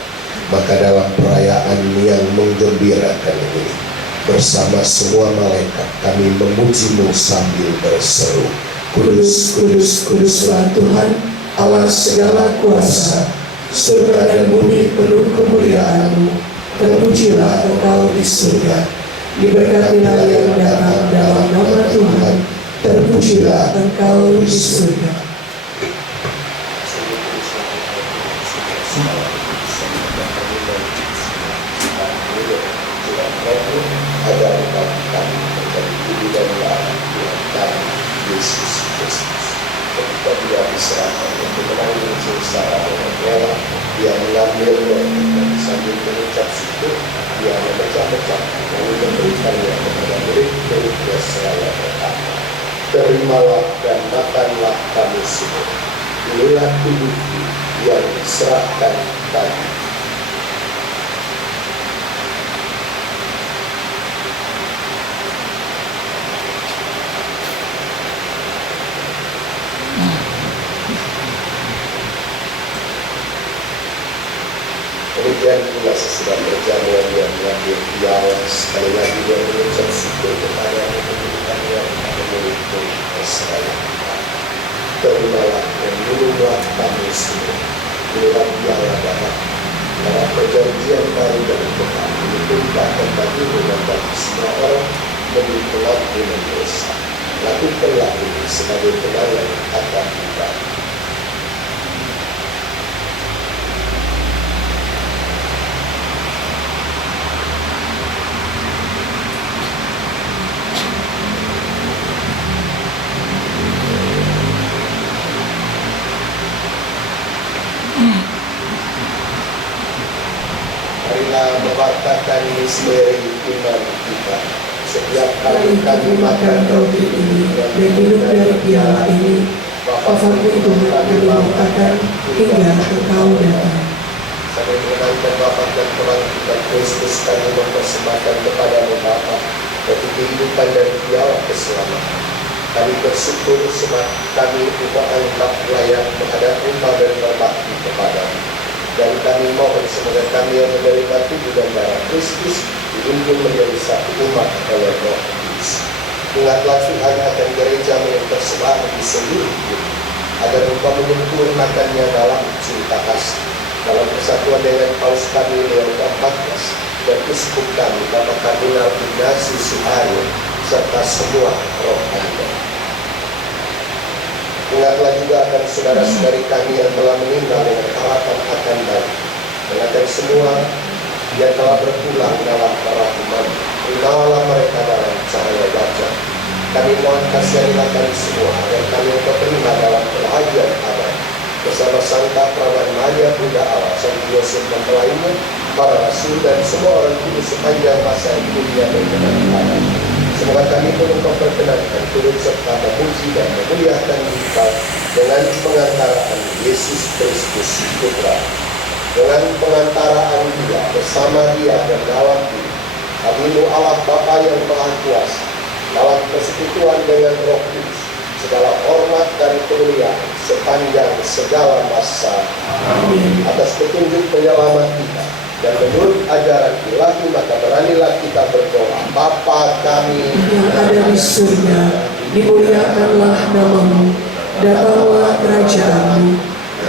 Maka dalam perayaan yang menggembirakan ini, bersama semua malaikat kami memuji-Mu sambil berseru, Kudus, kudus, kuduslah Tuhan, Allah segala kuasa. Surga dan bumi penuh kemuliaan-Mu. Terpujilah Engkau di surga. Diberkatilah yang datang dalam nama Tuhan. Terpujilah Engkau di surga. Agar kami menjadi tubuh dan darah Tuhan kami Yesus Kristus. Ketika Dia diserahkan untuk menanggung sengsara dengan rela, Dia mengambil roti dan sambil mengucap syukur, Dia memecah-mecah lalu memberikannya kepada murid-muridnya seraya berkata, "Terimalah dan makanlah kamu semua. Inilah tubuhku yang diserahkan tadi." Demikian pula sesudah berjamuan Dia mengambil piala, sekali lagi Dia mengucap syukur kepada memberikannya kepada murid-muridnya seraya berkata, "Terimalah dan minumlah kamu semua. Inilah piala darahku, darah perjanjian baru dan kekal, ditumpahkan bagimu dan bagi semua orang demi pengampunan dosa. Lakukanlah ini sebagai kenangan akan kita." Marilah memberitakan misteri iman kita. Setiap kali kami makan roti ini dan minum dari piala ini, Bapaku itu kami mengatakan hingga Engkau datang. Sambil mengenangkan Bapa dan Tuhan kita Kristus, kami mempersembahkan kepadamu Bapa roti kehidupan dan piala keselamatan. Kami bersyukur sebab kami tidak anggap layak menghadap Engkau dan berbakti kepadamu. Dan kami mohon semoga kami yang menerima tubuh dan darah Kristus dihimpun menjadi satu umat oleh Roh Kudus. Ingatlah Tuhan akan gereja-Mu yang tersebar di seluruh bumi, agar Engkau menyempurnakannya dalam cinta kasih, dalam persatuan dengan Paus kami Leo ke-14 dan uskup kami Bapak Kardinal Ignatius Suharyo serta semua roh Anda. Ingatlah juga akan saudara-saudari kami yang telah meninggal dengan harapan akan balik, dan akan semua yang telah berpulang dalam kerahiman. Terimalah mereka dalam cahaya wajah. Kami mohon kasihanilah kami semua agar kami terima dalam kebahagiaan abadi bersama Santa Perawan Maria Bunda Allah, Santo Yosef mempelainya, para rasul dan semua orang kudus sepanjang masa dunia berkenan kepada. Semoga kami pun Engkau perkenankan turut serta memuji dan memuliakan Engkau dengan pengantaraan Yesus Kristus Putra, dengan pengantaraan Dia bersama Dia dan dalam Dia, Abimu Allah Bapa yang Maha Kuasa, dalam persekutuan dengan Roh Kudus, segala hormat dan kemuliaan sepanjang segala masa. Amin. Atas petunjuk penyelamat kita dan menurut ajaran ilahi, maka beranilah kita berdoa. Bapa kami yang ada di surga, dimuliakanlah nama-Mu, datanglah kerajaan-Mu,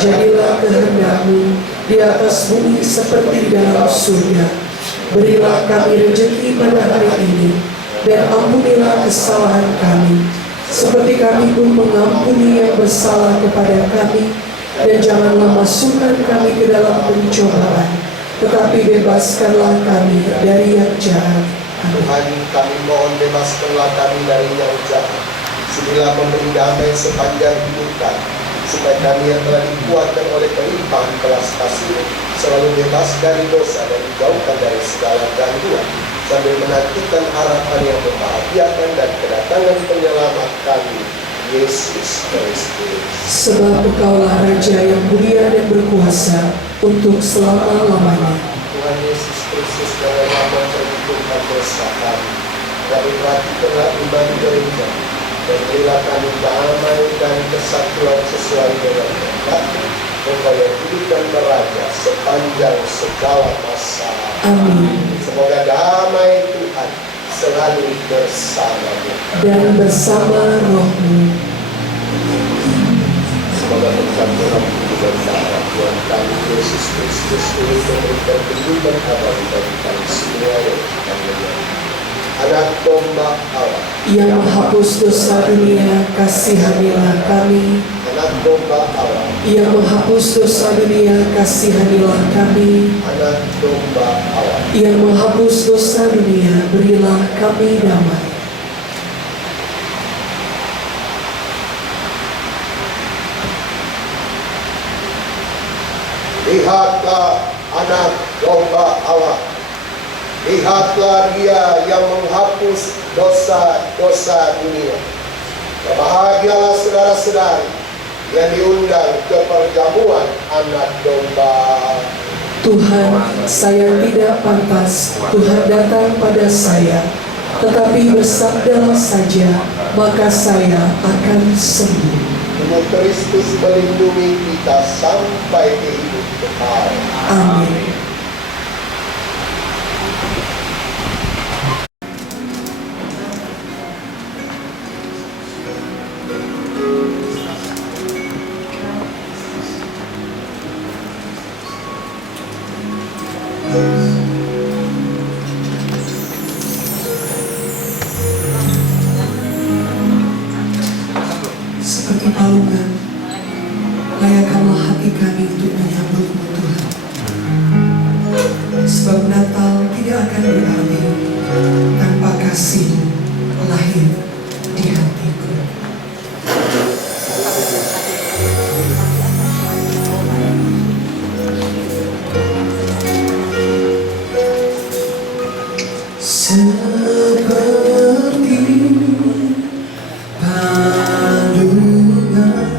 jadilah kehendak-Mu di atas bumi seperti di dalam surga. Berilah kami rezeki pada hari ini, dan ampunilah kesalahan kami, seperti kami pun mengampuni yang bersalah kepada kami, dan janganlah masukkan kami ke dalam pencobaan, tetapi bebaskanlah kami dari yang jahat. Tuhan, kami mohon bebaskanlah kami dari yang jahat. Sudilah memberi damai sepanjang hidup kami, supaya kami yang telah dikuatkan oleh kelimpahan belas kasih selalu bebas dari dosa dan dijauhkan dari segala gangguan, sambil menantikan harapan yang membahagiakan dan kedatangan penyelamat kami, Yesus Kristus. Sebab Engkaulah Raja yang mulia dan berkuasa untuk selama-lamanya. Tuhan Yesus Kristus, dalam nama perlindungan dosa kami, kami perhatikanlah iman gereja, dan berilah kami damai dan kesatuan sesuai dengan kehendak-Mu, Engkau yang hidup dan meraja sepanjang segala masa. Amin. Semoga damai Tuhan selalu bersamamu. Dan bersama rohmu. Semoga percampuran dan darah Tuhan kami Yesus Kristus ini memberikan kehidupan abadi bagi kami semua yang akan menjadi Anak domba Allah Yang menghapus dosa dunia, kasihanilah kami. Anak domba Allah, Yang menghapus dosa dunia, kasihanilah kami. Anak domba Allah. Yang menghapus dosa dunia, berilah kami damai. Lihatlah anak domba Allah. Lihatlah Dia yang menghapus dosa-dosa dunia. Berbahagialah saudara-saudari yang diundang ke perjamuan anak domba. Tuhan, saya tidak pantas Tuhan datang pada saya, tetapi bersabdalah saja, maka saya akan sembuh. Tuhan Kristus melindungi kita sampai ke hidup kekal. Amin. Seperti palungan, layakkanlah hati kami untuk menyambutmu Tuhan. Sebab Natal tidak akan berarti tanpa kasih-Mu lahir di hatiku. Seperti palungan,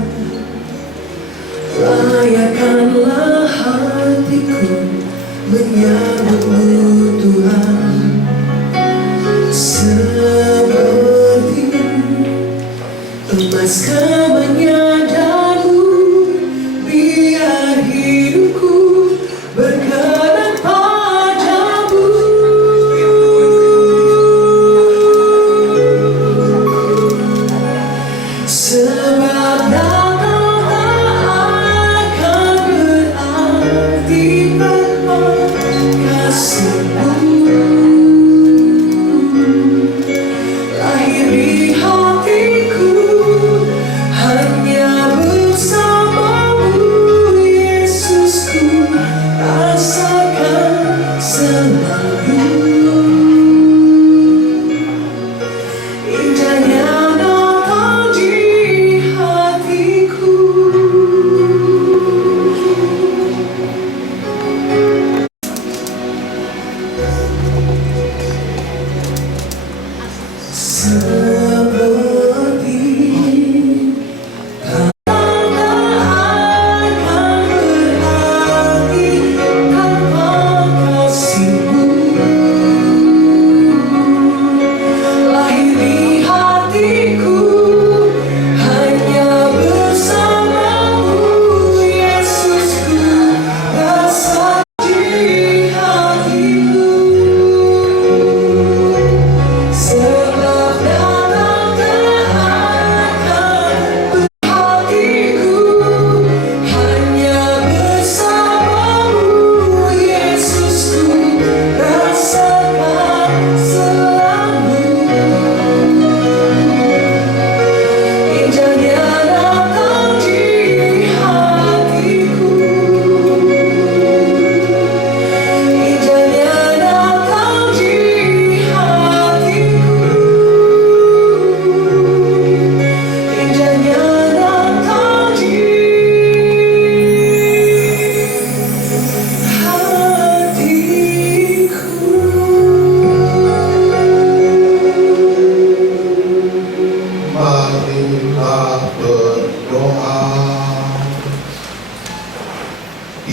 layakkanlah hatiku menyambutmu Tuhan. Seperti emas kamarnya dagu, biar hidupku berkenan padamu. Sebab Natal tak akan berarti tanpa kasih-Mu.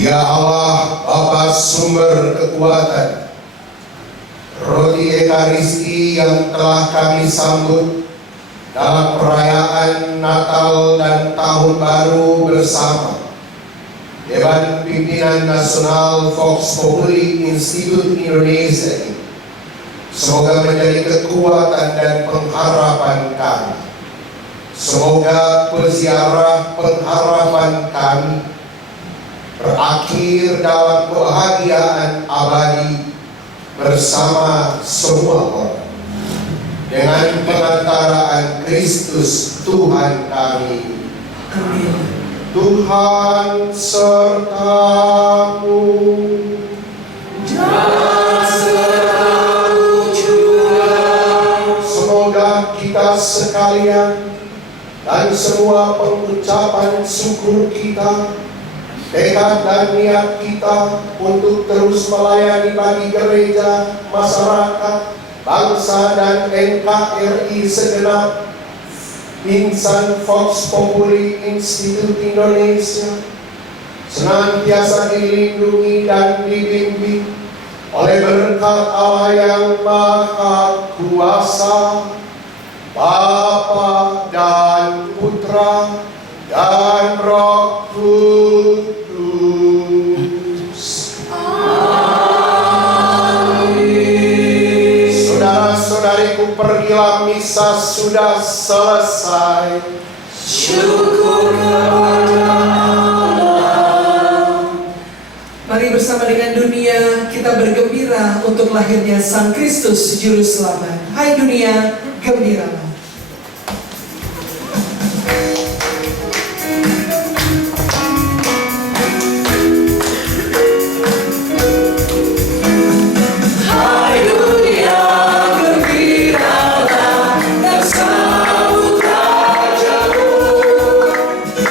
Ya Allah, Bapa sumber kekuatan, roti Ekaristi yang telah kami sambut dalam perayaan Natal dan Tahun Baru bersama Dewan Pimpinan Nasional Vox Populi Institut Indonesia ini, semoga menjadi kekuatan dan pengharapan kami. Semoga peziarah pengharapan kami berakhir dalam kebahagiaan abadi bersama semua orang, dengan pengantaraan Kristus Tuhan kami. Amin. Tuhan sertamu. Dan sertamu juga. Semoga kita sekalian dan semua pengucapan syukur kita, tekad dan niat kita untuk terus melayani bagi gereja, masyarakat, bangsa dan NKRI segenap, insan Vox Populi Institut Indonesia, senantiasa dilindungi dan dibimbing oleh berkat Allah yang Maha Kuasa, Bapa dan Putra dan Roh Kudus. Amin. Saudara-saudariku, pergilah, misa sudah selesai. Syukur kepada Allah. Mari bersama dengan dunia kita bergembira untuk lahirnya Sang Kristus Juru Selamat. Hai dunia, gembiralah. Hai dunia, gembiralah dan sambut Rajamu.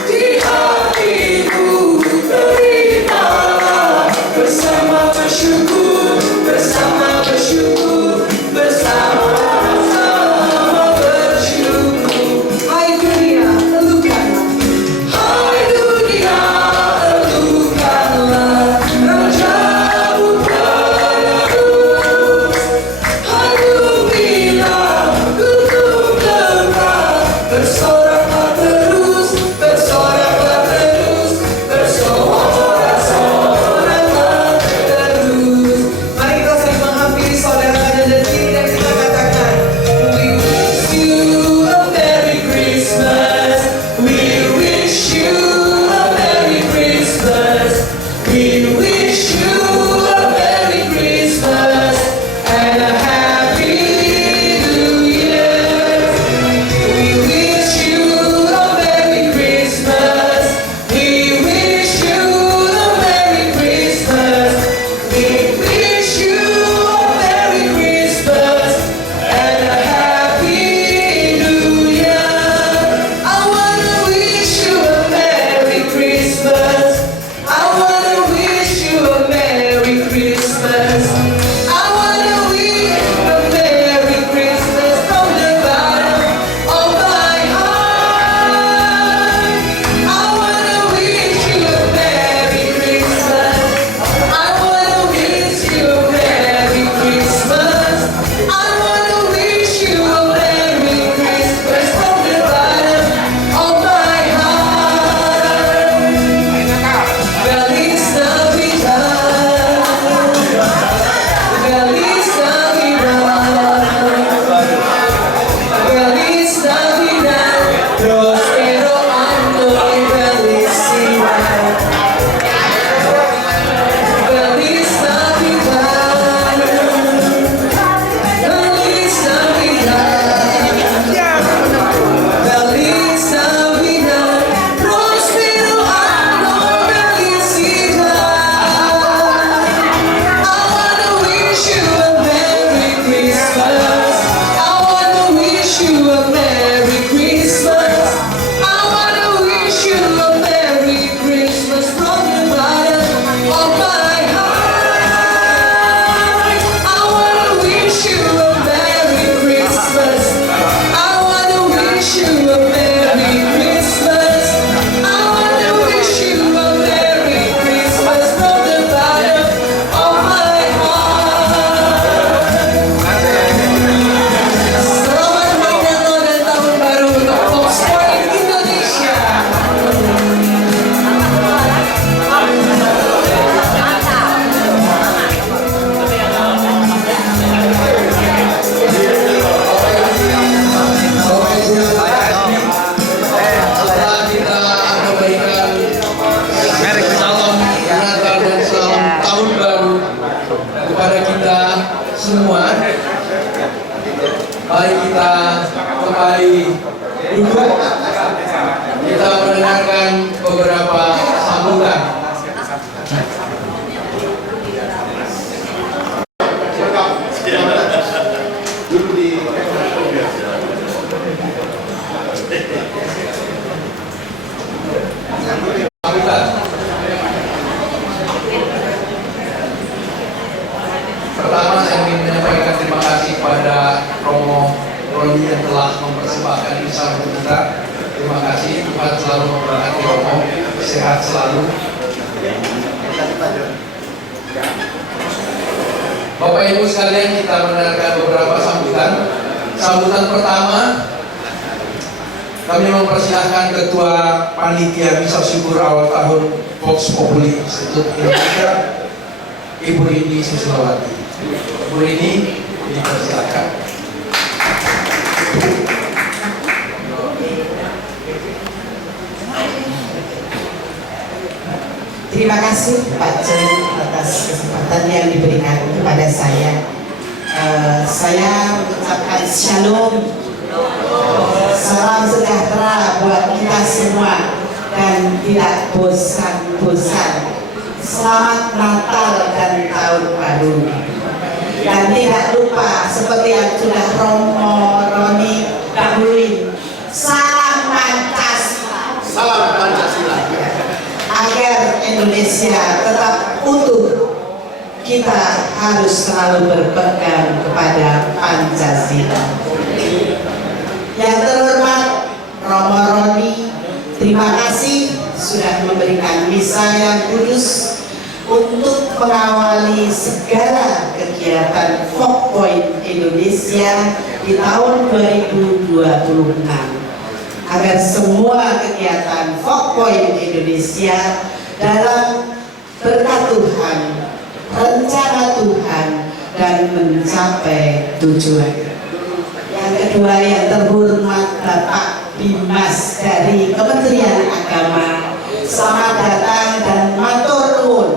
Di hatimu terimalah bersama bersyukur, bersama bersyukur, bersama-sama Mari kita kembali duduk. Kita mendengarkan beberapa sambutan. Pertama, saya ingin menyampaikan terima kasih kepada Romo Roni yang telah mempersembahkan ini sama kita. Terima kasih, Tuhan selalu memberkati Romo, sehat selalu. Bapak Ibu sekalian, kita mendengarkan beberapa sambutan. Sambutan pertama, kami mempersilahkan Ketua Panitia Misa Syukur Awal Tahun Vox Populi Institut Indonesia, Ibu Rini Susilawati. Ibu Rini, dipersilakan. Terima kasih Pak Jen atas kesempatan yang diberikan kepada saya. Saya mengucapkan shalom, salam sejahtera buat kita semua dan tidak bosan-bosan. Selamat Natal dan Tahun Baru. Dan tidak lupa seperti yang sudah Romo Roni dahuluin, salam Pancasila. Salam Pancasila. Agar Indonesia tetap utuh, kita harus selalu berpegang kepada Pancasila. Yang terhormat Romo Roni, terima kasih sudah memberikan misa yang kudus untuk mengawali segala kegiatan Fox Point Indonesia di tahun 2026. Agar semua kegiatan Fox Point Indonesia dalam berkat Tuhan, rencana Tuhan, dan mencapai tujuan. Yang kedua, yang terhormat Bapak Bimas dari Kementerian Agama, selamat datang dan matur nuwun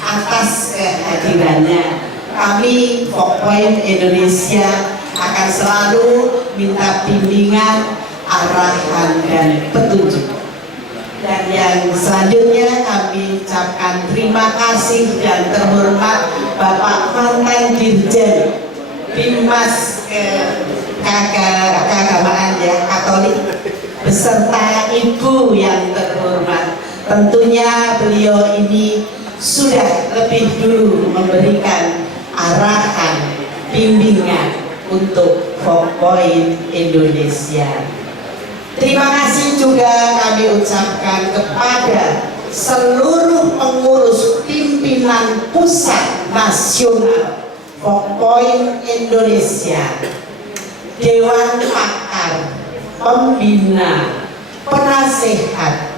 atas kehadirannya. Kami Fox Point Indonesia akan selalu minta bimbingan, arahan dan petunjuk. Dan yang selanjutnya kami ucapkan terima kasih dan terhormat Bapak mantan Dirjen Bimas keagamaan ya Katolik beserta Ibu yang terhormat. Tentunya beliau ini sudah lebih dulu memberikan arahan bimbingan untuk Fox Point Indonesia. Terima kasih juga kami ucapkan kepada seluruh pengurus pimpinan pusat nasional Fox Point Indonesia, Dewan Pakar, pembina, penasehat.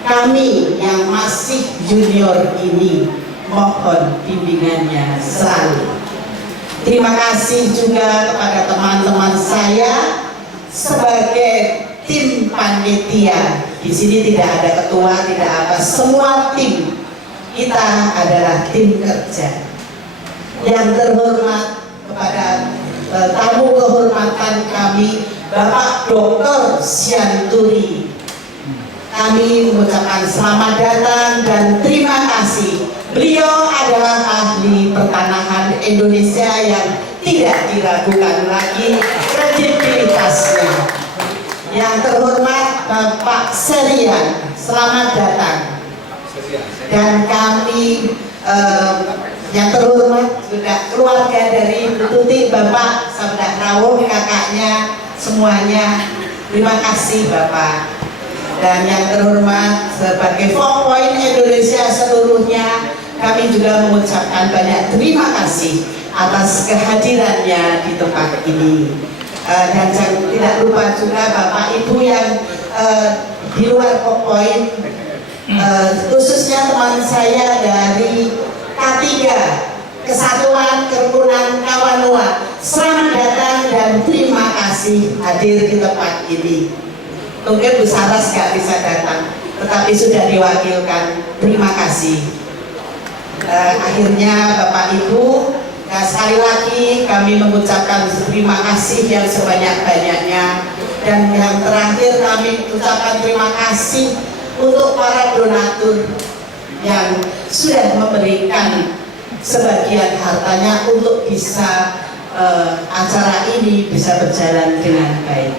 Kami yang masih junior ini mohon bimbingannya selalu. Terima kasih juga kepada teman-teman saya sebagai tim panitia. Di sini tidak ada ketua, tidak apa, semua tim kita adalah tim kerja. Yang terhormat kepada tamu kehormatan kami Bapak Dr. Sianturi, kami mengucapkan selamat datang dan terima kasih. Beliau adalah ahli pertanahan Indonesia yang tidak diragukan lagi kredibilitasnya. Yang terhormat Bapak Serian, selamat datang. Dan kami yang terhormat juga keluarga dari Bu Tuti, Bapak Sabda Rawuh, kakaknya, semuanya, terima kasih Bapak. Dan yang terhormat sebagai Fox Point Indonesia seluruhnya, kami juga mengucapkan banyak terima kasih atas kehadirannya di tempat ini. Dan tidak lupa juga Bapak Ibu yang di luar Fox Point, khususnya teman saya dari K3 Kesatuan Kerukunan Kawanua, selamat datang dan terima kasih hadir di tempat ini. Mungkin Bu Saras gak bisa datang, tetapi sudah diwakilkan. Terima kasih. Akhirnya Bapak Ibu, Nah, sekali lagi kami mengucapkan terima kasih yang sebanyak-banyaknya, dan yang terakhir kami ucapkan terima kasih untuk para donatur yang sudah memberikan sebagian hartanya untuk bisa acara ini bisa berjalan dengan baik.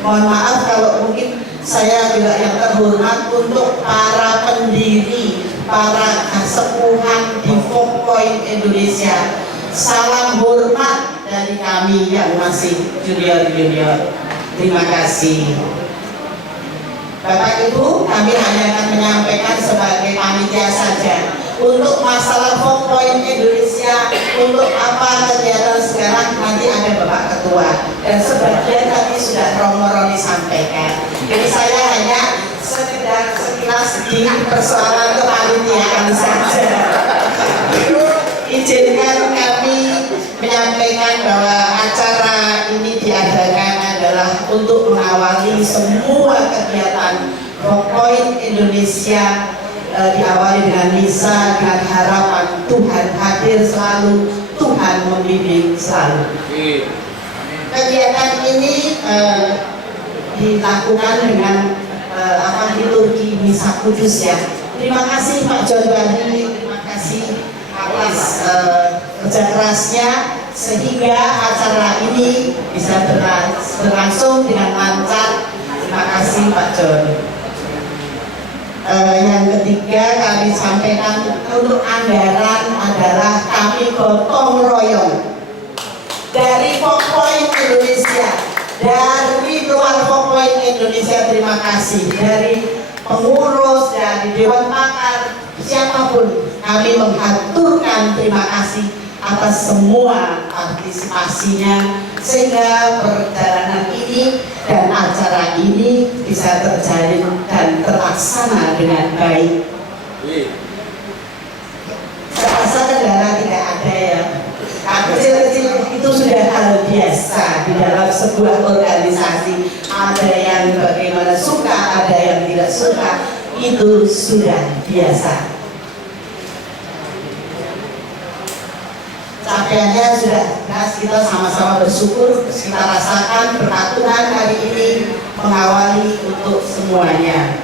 Mohon maaf kalau mungkin saya juga yang terhormat untuk para pendiri, para kesepuhan di 4 Point Indonesia. Salam hormat dari kami yang masih junior-junior. Terima kasih. Bapak Ibu, kami hanya akan menyampaikan sebagai panitia saja. Untuk masalah 4 Point Indonesia, untuk apa kegiatan sekarang nanti ada Bapak Ketua, dan sebagian tadi sudah Romo Roni sampaikan. Jadi saya hanya sekilas di persoalan kepanitiaan saja. Izinkan kami menyampaikan bahwa acara ini diadakan adalah untuk mengawali semua kegiatan 4 Point Indonesia, diawali dengan misa dengan harapan Tuhan hadir selalu, Tuhan membimbing selalu. Kegiatan ini dilakukan dengan liturgi misa kudus ya. Terima kasih Pak John Bani, terima kasih atas kerja kerasnya sehingga acara ini bisa berlangsung dengan lancar. Terima kasih Pak John. Yang ketiga kami sampaikan untuk anggaran adalah kami gotong royong dari 4 Point Indonesia, dari luar 4 Point Indonesia. Terima kasih dari pengurus, dari Dewan Pakar, siapapun kami mengaturkan terima kasih atas semua partisipasinya, sehingga perjalanan ini dan acara ini bisa terjalin dan terlaksana dengan baik. Saya rasa kendala tidak ada ya. Kecil-kecil itu sudah hal biasa di dalam sebuah organisasi. Ada yang bagaimana suka, ada yang tidak suka, itu sudah biasa. Capaiannya sudah jelas, kita sama-sama bersyukur, kita rasakan peraturan hari ini mengawali untuk semuanya.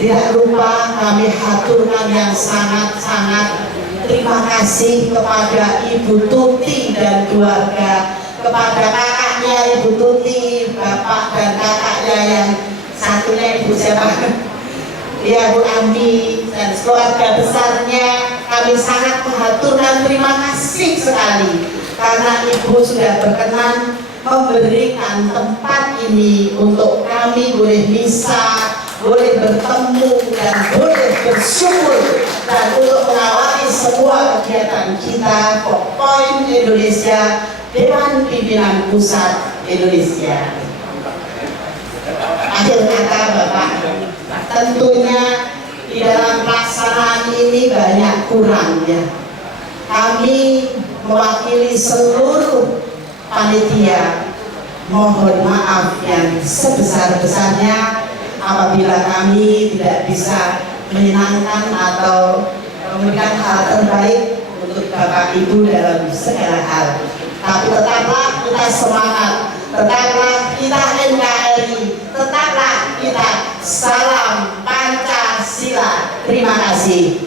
Tidak lupa kami haturkan yang sangat-sangat terima kasih kepada Ibu Tuti dan keluarga, kepada kakaknya Ibu Tuti, bapak dan kakaknya yang satunya Ibu siapa? Ya Bu Andi dan keluarga besarnya. Kami sangat mengaturkan terima kasih sekali karena Ibu sudah berkenan memberikan tempat ini untuk kami boleh misa, boleh bertemu dan boleh bersyukur, dan untuk mengawali semua kegiatan kita 4 Point Indonesia, Dewan Pimpinan Pusat Indonesia. Akhir kata Bapak, tentunya di dalam pelaksanaan ini banyak kurangnya. Kami mewakili seluruh panitia mohon maaf yang sebesar-besarnya apabila kami tidak bisa menyenangkan atau memberikan hal terbaik untuk Bapak Ibu dalam segala hal. Tapi tetaplah kita semangat, tetaplah kita NKRI, tetaplah kita salam Pancasila. Terima kasih.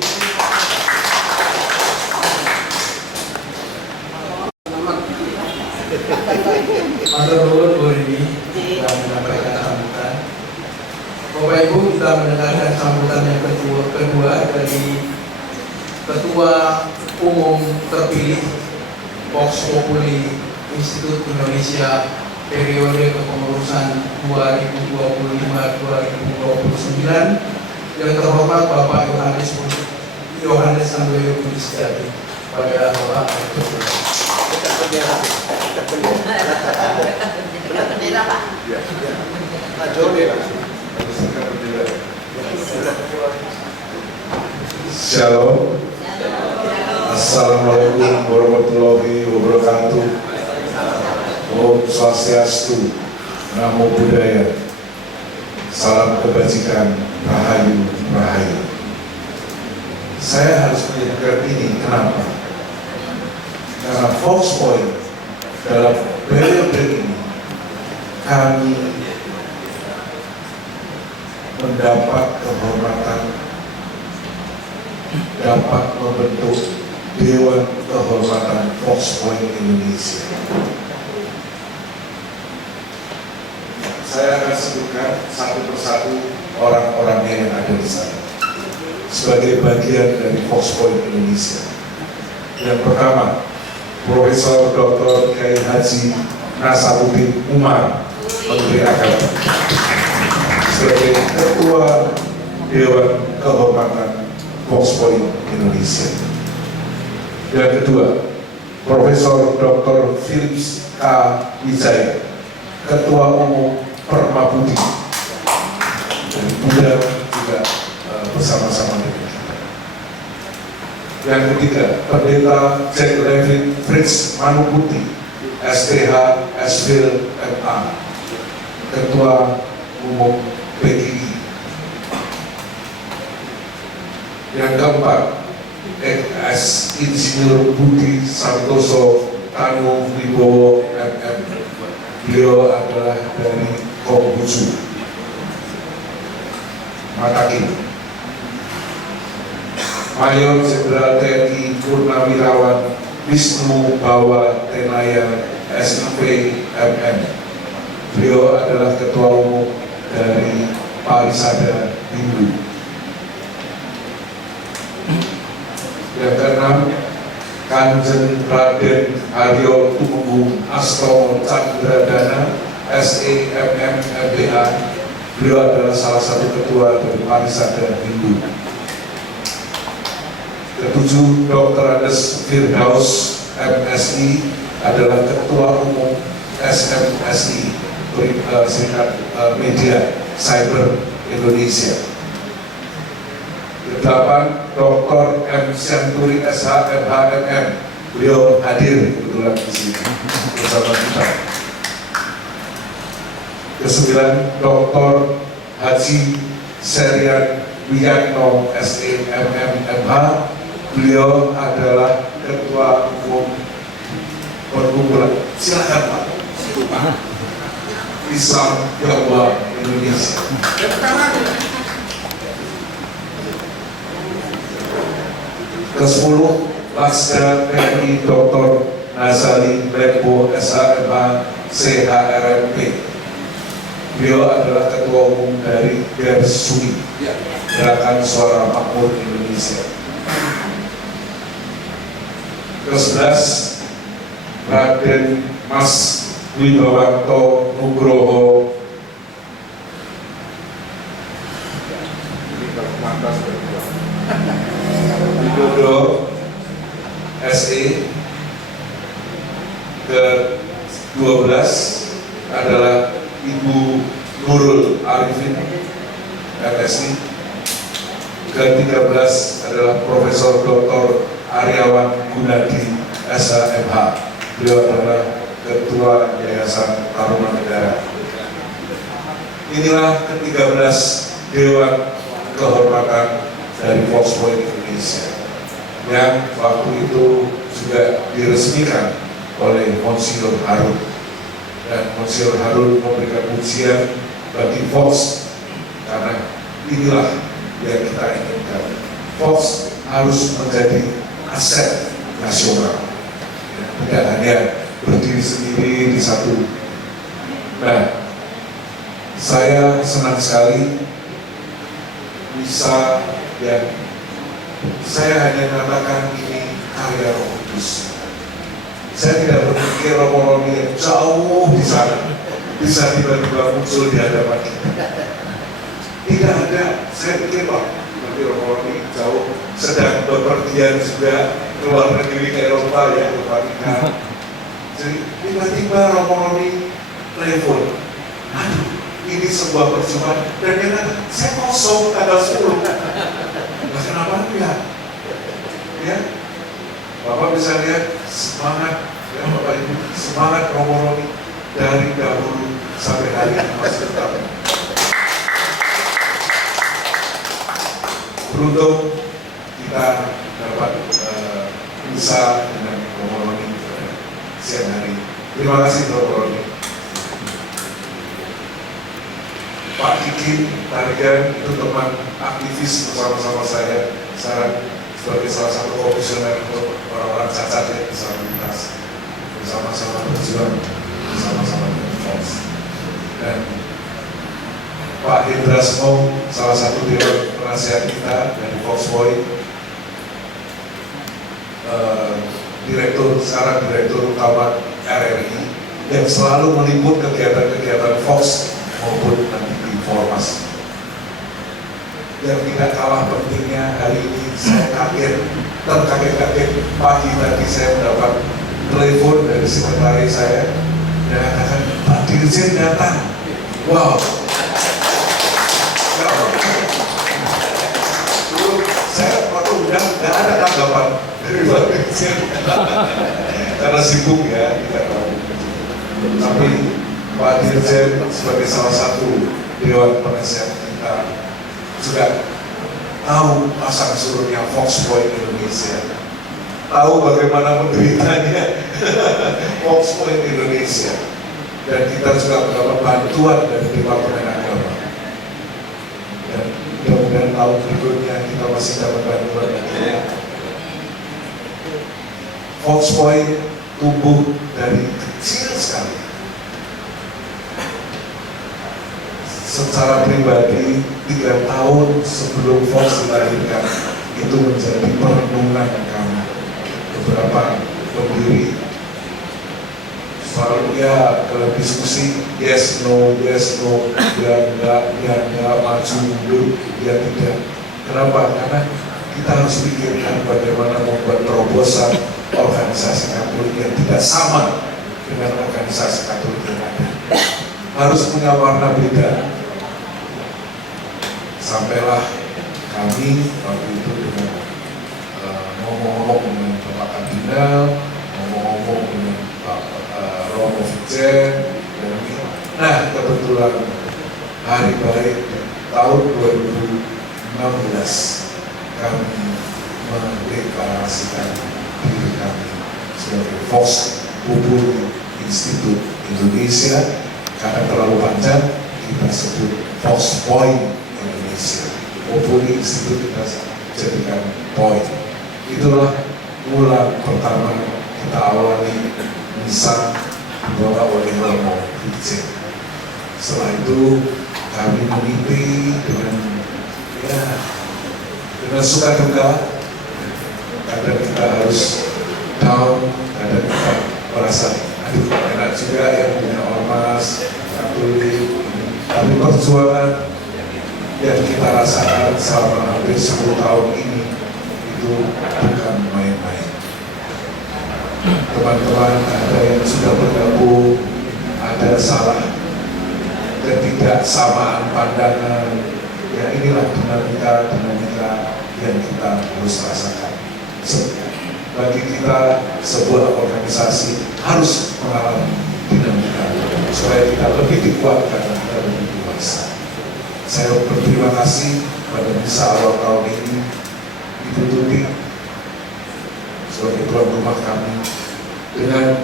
Matur nuwun Bu Rini sudah menyampaikan sambutan. Bapak Ibu, kita mendengarkan sambutan yang kedua dari Ketua Umum terpilih Vox Populi Institut Indonesia periode kepengurusan 2025-2029 yang terhormat Bapak Yohanes Sandoyo Budi Setiadi. Pada Bapak Shalom. Assalamualaikum warahmatullahi wabarakatuh. Om Swastiastu, Namo Buddhaya. salam kebajikan, rahayu, rahayu. Saya harus menyebutkan ini, kenapa? Karena Fox Point dalam periode ini kami mendapat kehormatan, dapat membentuk Dewan Kehormatan Fox Point Indonesia. Saya akan sebutkan satu persatu orang-orangnya yang ada di sana sebagai bagian dari Fox Point Indonesia. Yang pertama, Profesor Dr. Kiai Haji Nasaruddin Umar, Menteri Agama, sebagai Ketua Dewan Kehormatan Fox Point Indonesia. Yang kedua, Profesor Dr. Philips K. Wijaya, Ketua Umum Permabudi, dan Buddha juga bersama-sama dengan kita. Yang ketiga, Pendeta Jack Levin Fritz Manuputi, STH Esvil MA, Ketua Umum PGI. Yang keempat, Ex Insinyur Budi Santoso Tanu Wibowo MM. Beliau adalah dari Konghucu Matakin. Mayor Jenderal TNI Purnawirawan Wisnu Bawa Tenaya SIP MM. Beliau adalah Ketua Umum dari Parisada Hindu. Yang keenam, Kanjeng Raden Aryo Tumenggung Astomo Candradana SEMM MBA. Beliau adalah salah satu ketua dari Parisada Hindu. Ketujuh, Dr. Andes Firdaus MSI adalah Ketua Umum SMSI, Serikat Media Cyber Indonesia. Kedelapan, Dr. M. Senturi SH MHMM, beliau hadir kebetulan di sini bersama kita. Kesembilan, Dr. Haji Serian Wiyatno SEMMMH, beliau adalah Ketua Umum Perkumpulan, silakan Pak, Islam Jawa Indonesia. Ke-10, Laskar TNI Dr. Nazali Lembo SHMH CHRMP. Beliau adalah Ketua Umum dari GERSUI, Gerakan Suara Makmur Indonesia. Ke-11, Raden Mas Wibawanto Nugroho Widodo SE. Ke-12 adalah Ibu Nurul Arifin MSI. Ke-13 adalah Profesor Dr. Aryawan Gunadi SHMH. Beliau adalah Ketua Yayasan Taruna Negara. Inilah ke-13 Dewan Kehormatan dari Fox Point Indonesia yang waktu itu juga diresmikan oleh Monsignor Harun, dan Monsignor Harun memberikan pujian bagi Fox karena inilah yang kita inginkan. Fox harus menjadi aset nasional, tidak hanya berdiri sendiri di satu. Nah, saya senang sekali bisa saya hanya mengatakan ini karya Roh Kudus. Saya tidak berpikir Romo Roni yang jauh di sana bisa tiba-tiba muncul di hadapan kita. Tidak ada. Saya pikir Pak, nanti Romo Roni jauh sedang bepergian juga keluar negeri ke Eropa ya, ke Vatikan. Jadi tiba-tiba Romo Roni telepon, aduh, ini sebuah perjumpaan, dan dia kata, saya kosong tanggal 10. Nah, kenapa enggak? Ya, Bapak bisa lihat semangat, ya Bapak Ibu, semangat Romo Roni dari dahulu sampai hari ini masih tetap. beruntung kita dapat bisa dengan Romo Roni siang hari. Terima kasih Romo Roni. Pak Kiki Tarigan itu teman aktivis bersama-sama saya sekarang sebagai salah satu komisioner untuk orang-orang cacat dan disabilitas, bersama-sama berjuang bersama-sama dengan Fox. Dan Pak Hendra Smong, salah satu dewan penasihat kita dari Fox Boy, sekarang direktur utama RRI yang selalu meliput kegiatan-kegiatan Fox maupun nanti di Formas. Yang tidak kalah pentingnya hari ini saya terkaget pagi tadi saya mendapat telepon dari sekretaris saya dan katakan Pak Dirjen datang. Wow. Dulu saya waktu undang tidak ada tanggapan dari Pak Dirjen karena sibuk ya, tidak tahu. Tapi Pak Dirjen sebagai salah satu dewan penasihat kita juga tahu pasang surutnya Fox Boy Indonesia, tahu bagaimana menderitanya Fox Boy Indonesia, dan kita juga mendapat bantuan dari Departemen Agama. Dan mudah-mudahan tahun berikutnya kita masih dapat bantuan lagi. Fox Boy tumbuh dari kecil sekali. Secara pribadi 3 tahun sebelum Fox dilahirkan itu menjadi perenungan kami. Beberapa pendiri selalu ya dalam diskusi yes no, ya enggak, maju mundur, ya tidak. Kenapa? Karena kita harus pikirkan bagaimana membuat terobosan organisasi Katolik yang tidak sama dengan organisasi Katolik yang ada. Harus punya warna beda. Sampailah kami waktu itu dengan ngomong-ngomong dengan Bapak Kardinal, ngomong-ngomong dengan Pak Romo Vincent, nah kebetulan hari baik tahun 2016 kami mendeklarasikan diri kami sebagai Fox Populi Institute Indonesia. Karena terlalu panjang kita sebut Fox Point Indonesia. Populi Institute kita jadikan Point. Itulah mula pertama kita awali misa dibawa oleh Romo Vincent. Setelah itu kami mengikuti dengan suka duka. Kadang kita harus down, kadang kita merasa aduh enak juga yang punya ormas Katolik, tapi perjuangan yang kita rasakan selama hampir 10 tahun ini itu bukan main-main. Teman-teman ada yang sudah bergabung, ada salah ketidaksamaan pandangan, ya inilah dinamika yang kita harus rasakan. Bagi kita sebuah organisasi harus mengalami dinamika supaya kita lebih dikuatkan dan kita lebih dewasa. Saya berterima kasih pada misa awal tahun ini ditutupi sebagai tuan rumah kami dengan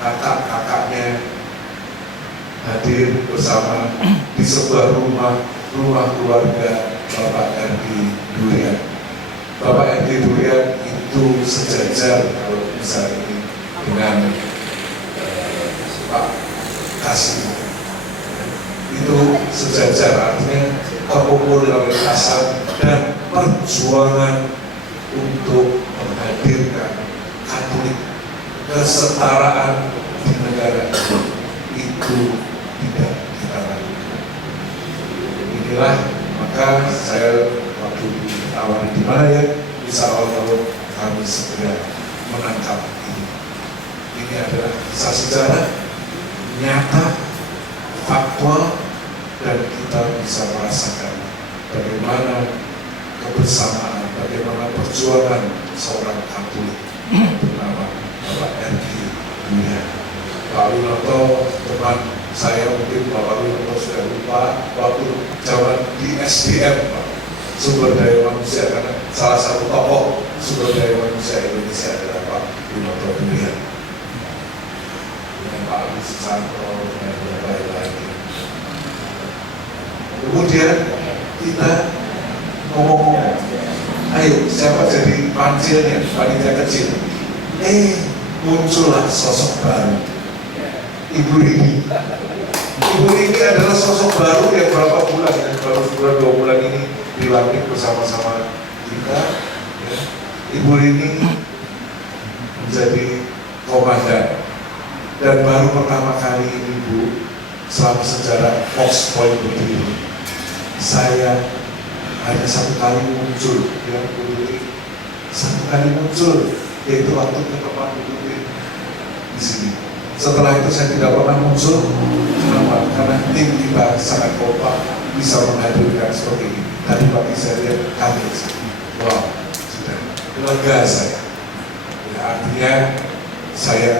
kakak-kakaknya hadir bersama di sebuah rumah keluarga Bapak Erdi Durian. Bapak Erdi Durian itu sejajar kalau bisa ini dengan Pak Kasih. Itu sejajar artinya kepopularan dan perjuangan untuk menghadirkan Katolik kesetaraan di negara itu tidak kita lakukan. Inilah maka saya waktu ditawari di mana ya bisa awal-awal kami segera menangkap ini. Ini adalah kisah sejarah nyata, faktual, dan kita bisa merasakan bagaimana kebersamaan, bagaimana perjuangan seorang Katolik bernama Bapak Erdi Durian. Pak Winoto, teman saya mungkin Bapak Winoto sudah lupa waktu zaman di SDM, Pak. sumber daya manusia, karena salah satu tokoh sumber daya manusia Indonesia adalah Pak Binoto Pilihan, dengan Pak Agus Susanto dan yang lain-lain. Kemudian kita ngomong-ngomong, ayo siapa jadi pancilnya, panitia kecil. Muncullah sosok baru, Ibu Rini. Ibu Rini adalah sosok baru yang berapa bulan, baru sebulan 2 bulan ini dilantik bersama-sama kita. Ya. Ibu Rini menjadi komandan, dan baru pertama kali ini Bu, selama sejarah Fox Point berdiri, saya hanya 1 kali muncul, yang berdiri 1 kali muncul, yaitu waktu ke tempat berdiri di sini. Setelah itu saya tidak pernah muncul. Kenapa? Karena tim kita sangat kompak, bisa menghadirkan seperti ini. Tadi pagi saya lihat kaget, wow, sudah lega saya. Ya, artinya saya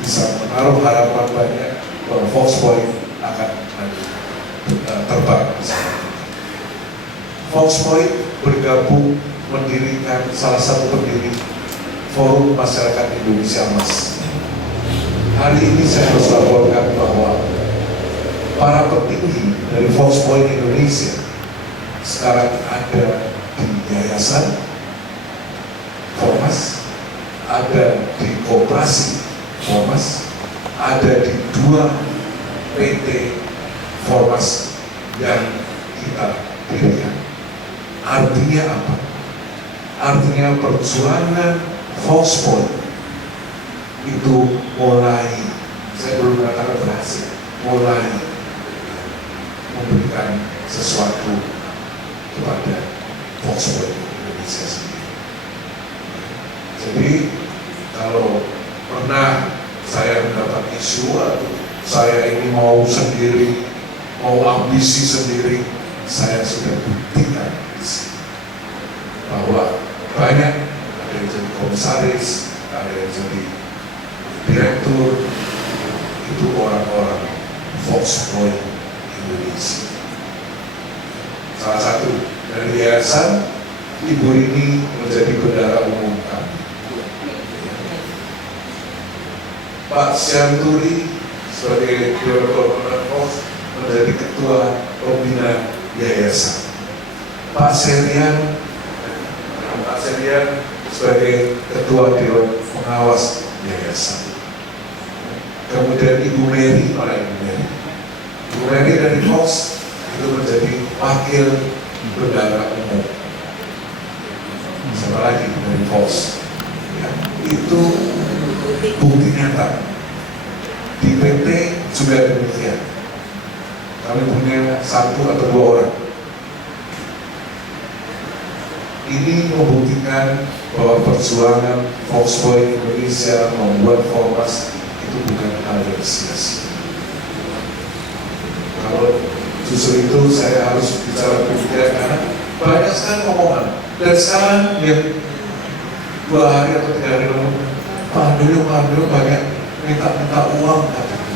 bisa menaruh harapan banyak bahwa Fox Point akan terbang bersama. Fox Point bergabung mendirikan salah satu pendiri Forum Masyarakat Indonesia Mas. Hari ini saya harus laporkan bahwa para petinggi dari Fox Point Indonesia sekarang ada di Yayasan Formas, ada di Koperasi Formas, ada di 2 PT Formas yang kita dirikan. Artinya apa? Artinya perjuangan Fox Point itu mulai, saya belum mengatakan berhasil, mulai memberikan sesuatu kepada Fox Point Indonesia sendiri. Jadi kalau pernah saya mendapat isu atau saya ini mau sendiri, mau ambisi sendiri, saya sudah buktikan di sini bahwa banyak, ada yang jadi komisaris, ada yang jadi direktur, itu orang-orang Fox Point Indonesia. Salah satu dari yayasan, Ibu Rini menjadi bendara umum kami. Pak Syanturi sebagai direktur Fox menjadi ketua pembina yayasan. Pak Serian sebagai ketua dewan pengawas yayasan. Kemudian Ibu Mary dari Fox itu menjadi wakil bendara umum. Siapa lagi dari Fox? Ya, itu bukti nyata. Di PT juga demikian. Kami punya 1 atau 2 orang. Ini membuktikan bahwa perjuangan Fox Point Indonesia membuat Formas itu bukan hal yang sia-sia. Kalau justru itu saya harus bicara pemikiran, karena banyak sekali omongan. Dan sekarang yang 2 hari atau 3 hari lalu, Pak Andrew banyak minta uang katanya.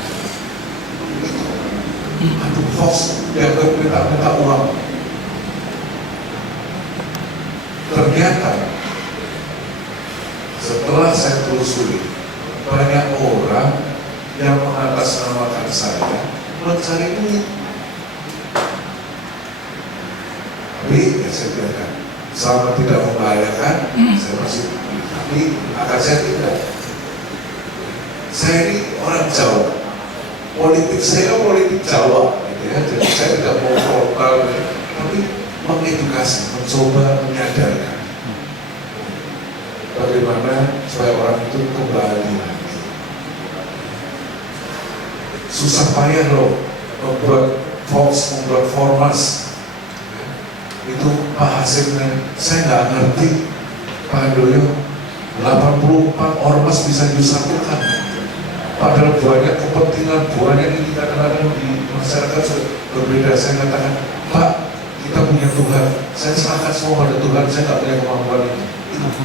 Aduh, Fox dianggap minta uang. Ternyata setelah saya telusuri, banyak orang yang mengatasnamakan saya mencari duit. Tapi ya saya biarkan, selama tidak membahayakan, saya masih, tapi akan saya tidak. Saya ini orang Jawa, politik saya politik Jawa, gitu ya. Jadi saya tidak mau frontal, tapi mengedukasi, mencoba menyadarkan bagaimana supaya orang itu kembali lagi. Susah payah loh membuat Fox, membuat Formas. Itu Pak hasilnya saya nggak ngerti. Pak Handoyo, 84 ormas bisa disatukan, padahal banyak kepentingan, banyak ini kadang-kadang di masyarakat berbeda. Saya katakan, Pak, kita punya Tuhan, saya serahkan semua pada Tuhan, saya nggak punya kemampuan itu.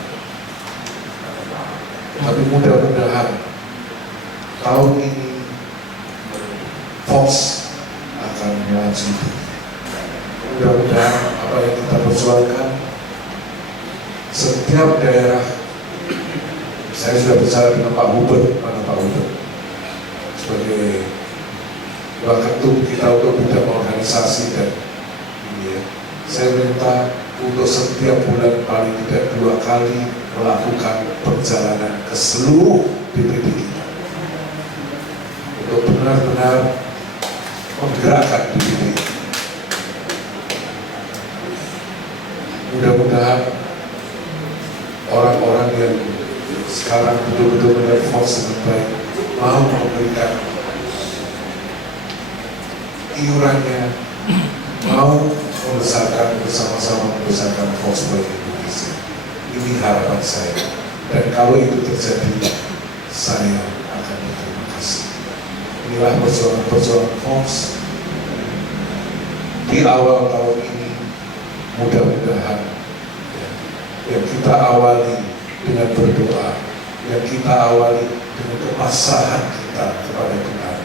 Tapi mudah-mudahan tahun ini Fox akan maju. mudah-mudahan apa yang kita perjuangkan setiap daerah. Saya sudah bicara dengan Pak Hubert, mana Pak Hubert sebagai ketum kita untuk bidang organisasi dan ini ya. Saya minta untuk setiap bulan paling tidak 2 kali melakukan perjalanan ke seluruh DPD kita untuk benar-benar menggerakkan DPD. Mudah-mudahan orang-orang yang sekarang betul-betul merespons dengan baik mau memberikan iurannya, mau membesarkan bersama-sama membesarkan Volkswagen Indonesia. Ini harapan saya. Dan kalau itu terjadi, saya akan berterima kasih. Inilah perjuangan Volks di awal tahun ini. Mudah-mudahan yang kita awali dengan berdoa, yang kita awali dengan kepasrahan kita kepada Tuhan,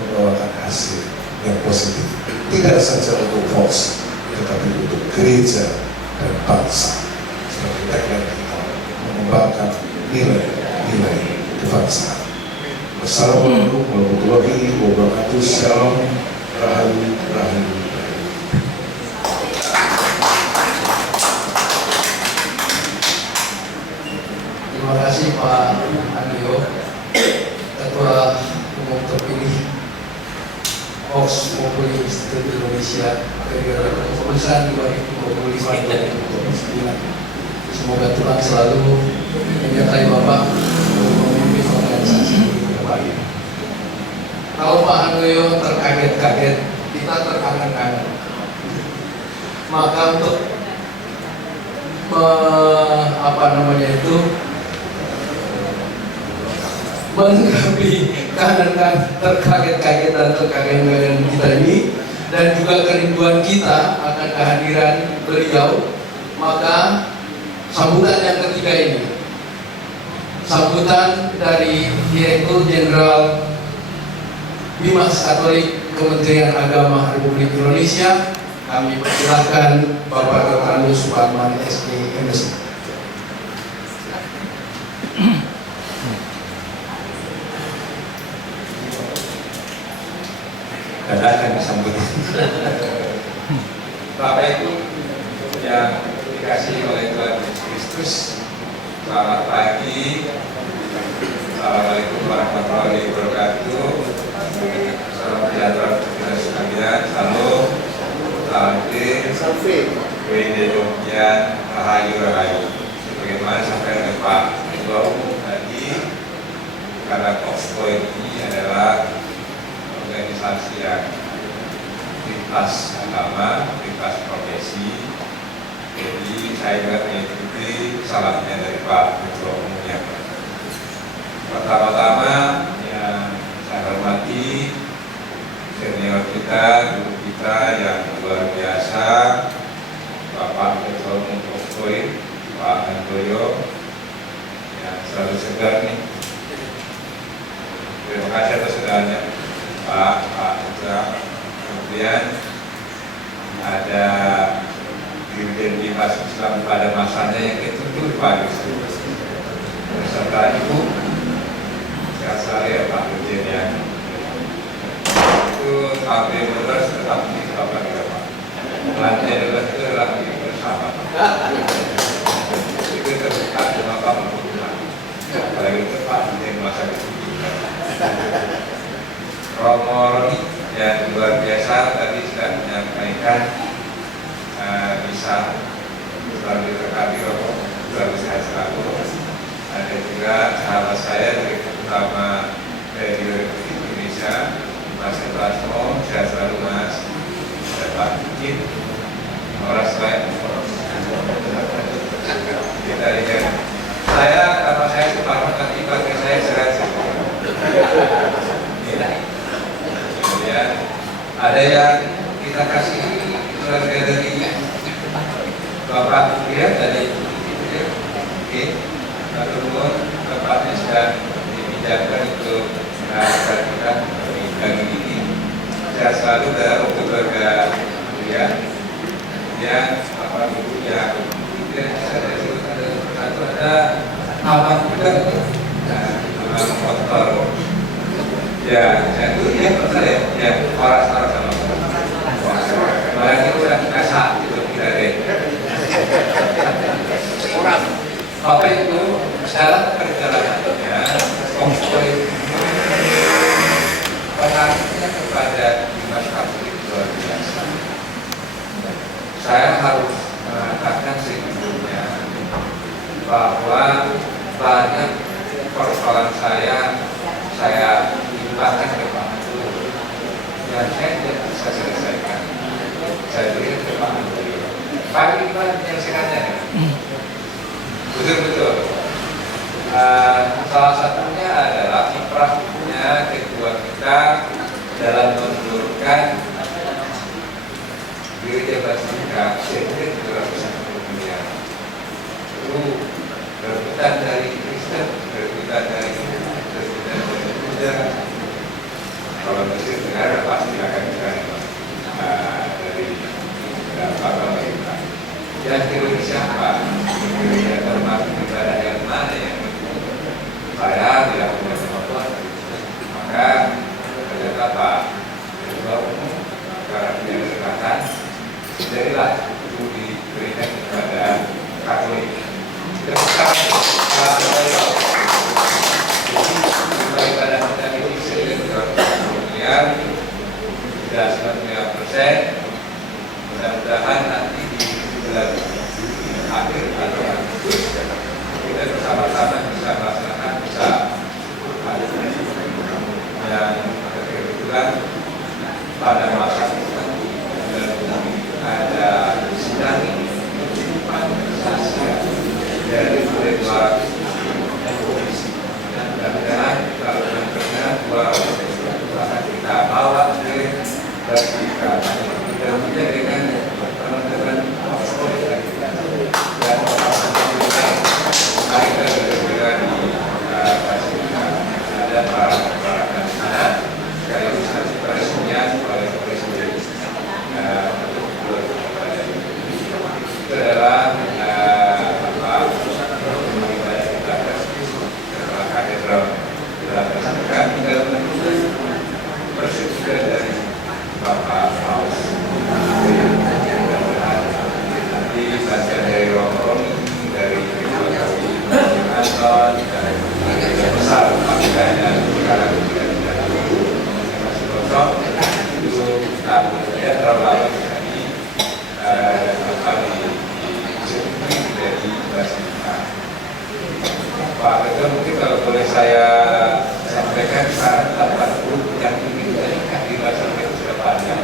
membawakan hasil yang positif. Tidak saja untuk Volks, tetapi untuk gereja dan bangsa. Sebagai tagline kita, mengembangkan nilai-nilai kebangsaan. Wassalamualaikum warahmatullahi wabarakatuh. Shalom, rahayu, rahayu. Terima kasih Pak Andio, Ketua Umum terpilih Vox Populi Institut Indonesia periode kepengurusan 2025-2029. Semoga Tuhan selalu menyertai Bapak untuk memimpin organisasi ini ke depan. Kalau Pak Andio terkaget-kaget, kita terkangen-kangen. Maka untuk menanggapi terkaget-kaget dan terkangen-kangen kita ini dan juga kerinduan kita akan kehadiran beliau, maka sambutan yang ketiga ini, sambutan dari Direktur Jenderal Bimas Katolik Kementerian Agama Republik Indonesia, kami persilahkan Bapak Dr. Andi Suparman SK MSc. Dadakan disambut. Bapak Ibu yang dikasihi oleh Tuhan Yesus Kristus, selamat pagi. Assalamualaikum warahmatullahi wabarakatuh. Salam sejahtera untuk kita sekalian. Salam, salam, Wede Jogja, Rahayu Rahayu. Sebagaimana sampai oleh Pak Ketua Umum tadi, karena Voxpo ini adalah organisasi yang lintas agama, lintas profesi. Jadi saya juga mengikuti salamnya dari Pak Ketua Umumnya. Pertama-tama yang saya hormati senior kita, guru kita yang luar biasa, Bapak Ketua Umum Voxpoint, Pak Handoyo, yang selalu segar nih. Terima kasih atas segalanya. Pak Putra, kemudian ada Dirjen Bimas Islam pada masanya yang ketujuh Pak Yusuf, beserta Ibu, sehat selalu ya Pak Dirjen ya. Itu sampai beras tetap di Bapak ya Pak. Lantai beras itu adalah milik bersama. Itu terbuka sama Pak Putra. Apalagi itu Pak Dirjen masa itu. Romo yang luar biasa tadi sudah menyampaikan bisa selalu diberkati Romo, selalu sehat selalu. Ada juga sahabat saya dari utama dari Republik Indonesia, Mas Ebrasmo, sehat selalu Mas. Ada Pak Kit, Horas Baik. Kita lihat. Saya karena saya sepakat nanti bagi saya sehat selalu. Kemudian ada yang kita kasih keluarga dari Bapak Kuliah dari oke, ataupun tempatnya sudah dipindahkan untuk mengharapkan kita pagi ini. Sehat selalu untuk keluarga Kuliah. kemudian apa ibunya ada alat juga nama motor ya itu ya saya ya orang sama malah itu udah biasa itu tidak deh apa itu dalam perjalanannya konvoy pengaruhnya kepada Dimas Katolik luar biasa. Saya harus mengatakan sebelumnya bahwa banyak persoalan saya limpahkan ke Pak Menteri dan saya tidak bisa selesaikan. Saya berikan ke Pak Menteri. Pak Iqbal menyelesaikannya. Betul-betul. Salah satunya adalah kiprahnya ketua kita dalam menurunkan gereja Basilica sehingga 250 miliar. Itu rebutan dari Kristen, rebutan dari Buddha. Kalau Mesir negara pasti akan diterima dari agama kita. Yang kira siapa? Kira termasuk ibadah yang mana yang saya tidak punya kemampuan. Maka ternyata Pak Ketua Umum karena punya kesempatan, jadilah itu diberikan kepada Katolik. Daripada kita ini sekitar 20 miliar, sudah 95%. Mudah-mudahan nanti di bulan akhir atau Agustus kita bersama-sama bisa melaksanakan bisa dan kebetulan pada masa tertentu ada sidang sosial dari 200 dan mudah-mudahan kalau benar akan kita bawa ke Basilica mudah-mudahan dengan teman-teman dan kita bergerak di Basilica ada para sana sekaligus nanti peresmian oleh Presiden itu adalah katedral Basilica tinggal menunggu persetujuan dari Bapak Paus. Nanti bagian dari Romo-Romi, dari Anton, dari besar makanya sekarang tidak masih kosong itu ya terlalu lama jadi dari Basilica. Pak Ketua mungkin kalau boleh saya sampaikan saat 80 yang ingin menikah di Basilica itu sudah banyak.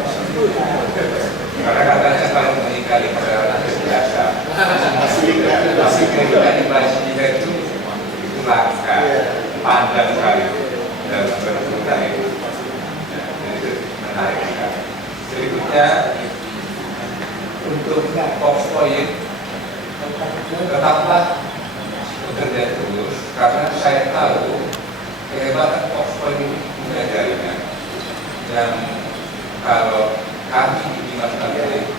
Karena katanya kalau menikah di perjalanan itu biasa. Tapi ketika di Basilica itu langka, panjang sekali dalam berbuka itu. Itu menarik sekali. Berikutnya untuk Foxpoint tetaplah bekerja terus karena saya tahu kehebatan Foxpoint ini punya jaringan yang kalau kami di Dimas Katolik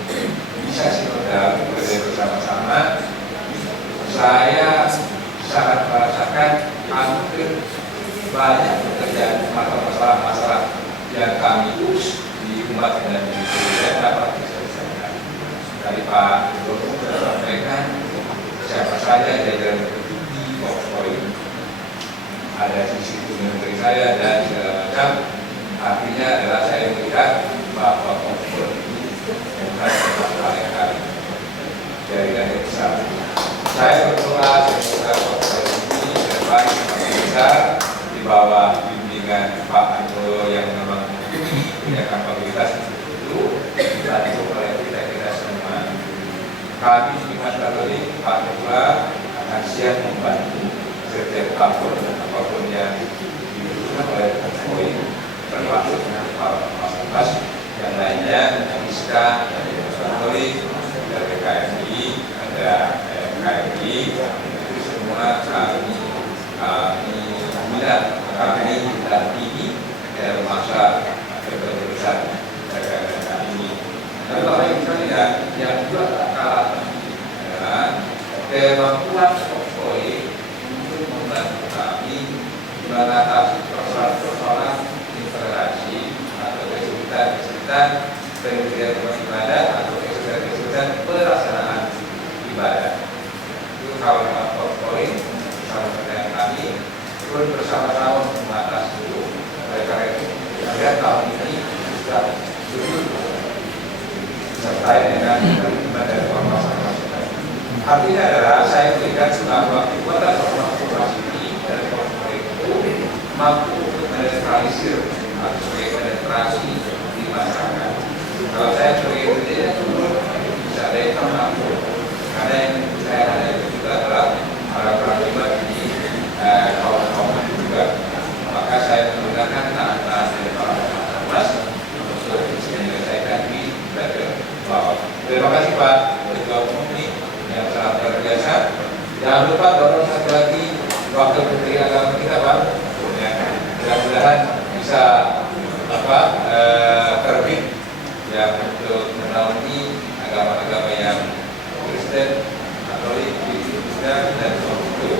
bisa sinodal bekerja bersama-sama, saya sangat merasakan hampir banyak pekerjaan masalah-masalah yang kami urus di umat dan di gereja dapat diselesaikan. Dari Pak Gubernur sudah sampaikan siapa saja jajaran tertinggi Foxpoint, ada sisi menteri saya dan segala macam. Artinya adalah saya melihat bahwa Foxpoint ini bukan hal yang kali jaringannya besar. Saya berdoa semoga Foxpoint ini ke depan semakin besar di bawah bimbingan Pak Anto yang memang punya kapabilitas itu dibantu oleh kita semua. Kami di Dimas Katolik, Pak Ketua akan siap membantu setiap apapun yang dibutuhkan oleh Foxpoint, termasuk para fasilitas yang lainnya, ISKA, dari Katolik, dari KMI, ada KMI, itu semua kami dampingi dalam masa kepengurusan negara ini. Lalu yang juga kemampuan Foxpoint untuk membantu kami mengatasi persoalan-persoalan integrasi atau kesulitan penelitian rumah ibadah atau kesulitan pelaksanaan ibadah. Itu kawan-kawan Foxpoint bersama dengan kami turun bersama-sama mengatasi dulu. Oleh karena itu, saya tahun ini sudah jujur sertai dengan dari masyarakat. Artinya adalah saya melihat bahwa kekuatan transformasi ini dari Foxpoint itu mampu untuk menetralisir atau penetrasi di masyarakat. Kalau saya sebagai pendidik turun bisa ada yang mampu, karena yang saya ada itu juga adalah para pribadi kawan-kawan juga. Maka saya menggunakan tahan-tahan dari para mas untuk bisa menyelesaikan di bagian bawah. Terima kasih Pak Ketua Umum yang sangat luar biasa. Jangan lupa dorong satu lagi wakil menteri agama kita Pak. Ya, mudah-mudahan bisa terbit yang untuk menaungi agama-agama yang Kristen, Katolik, Buddha dan Konghucu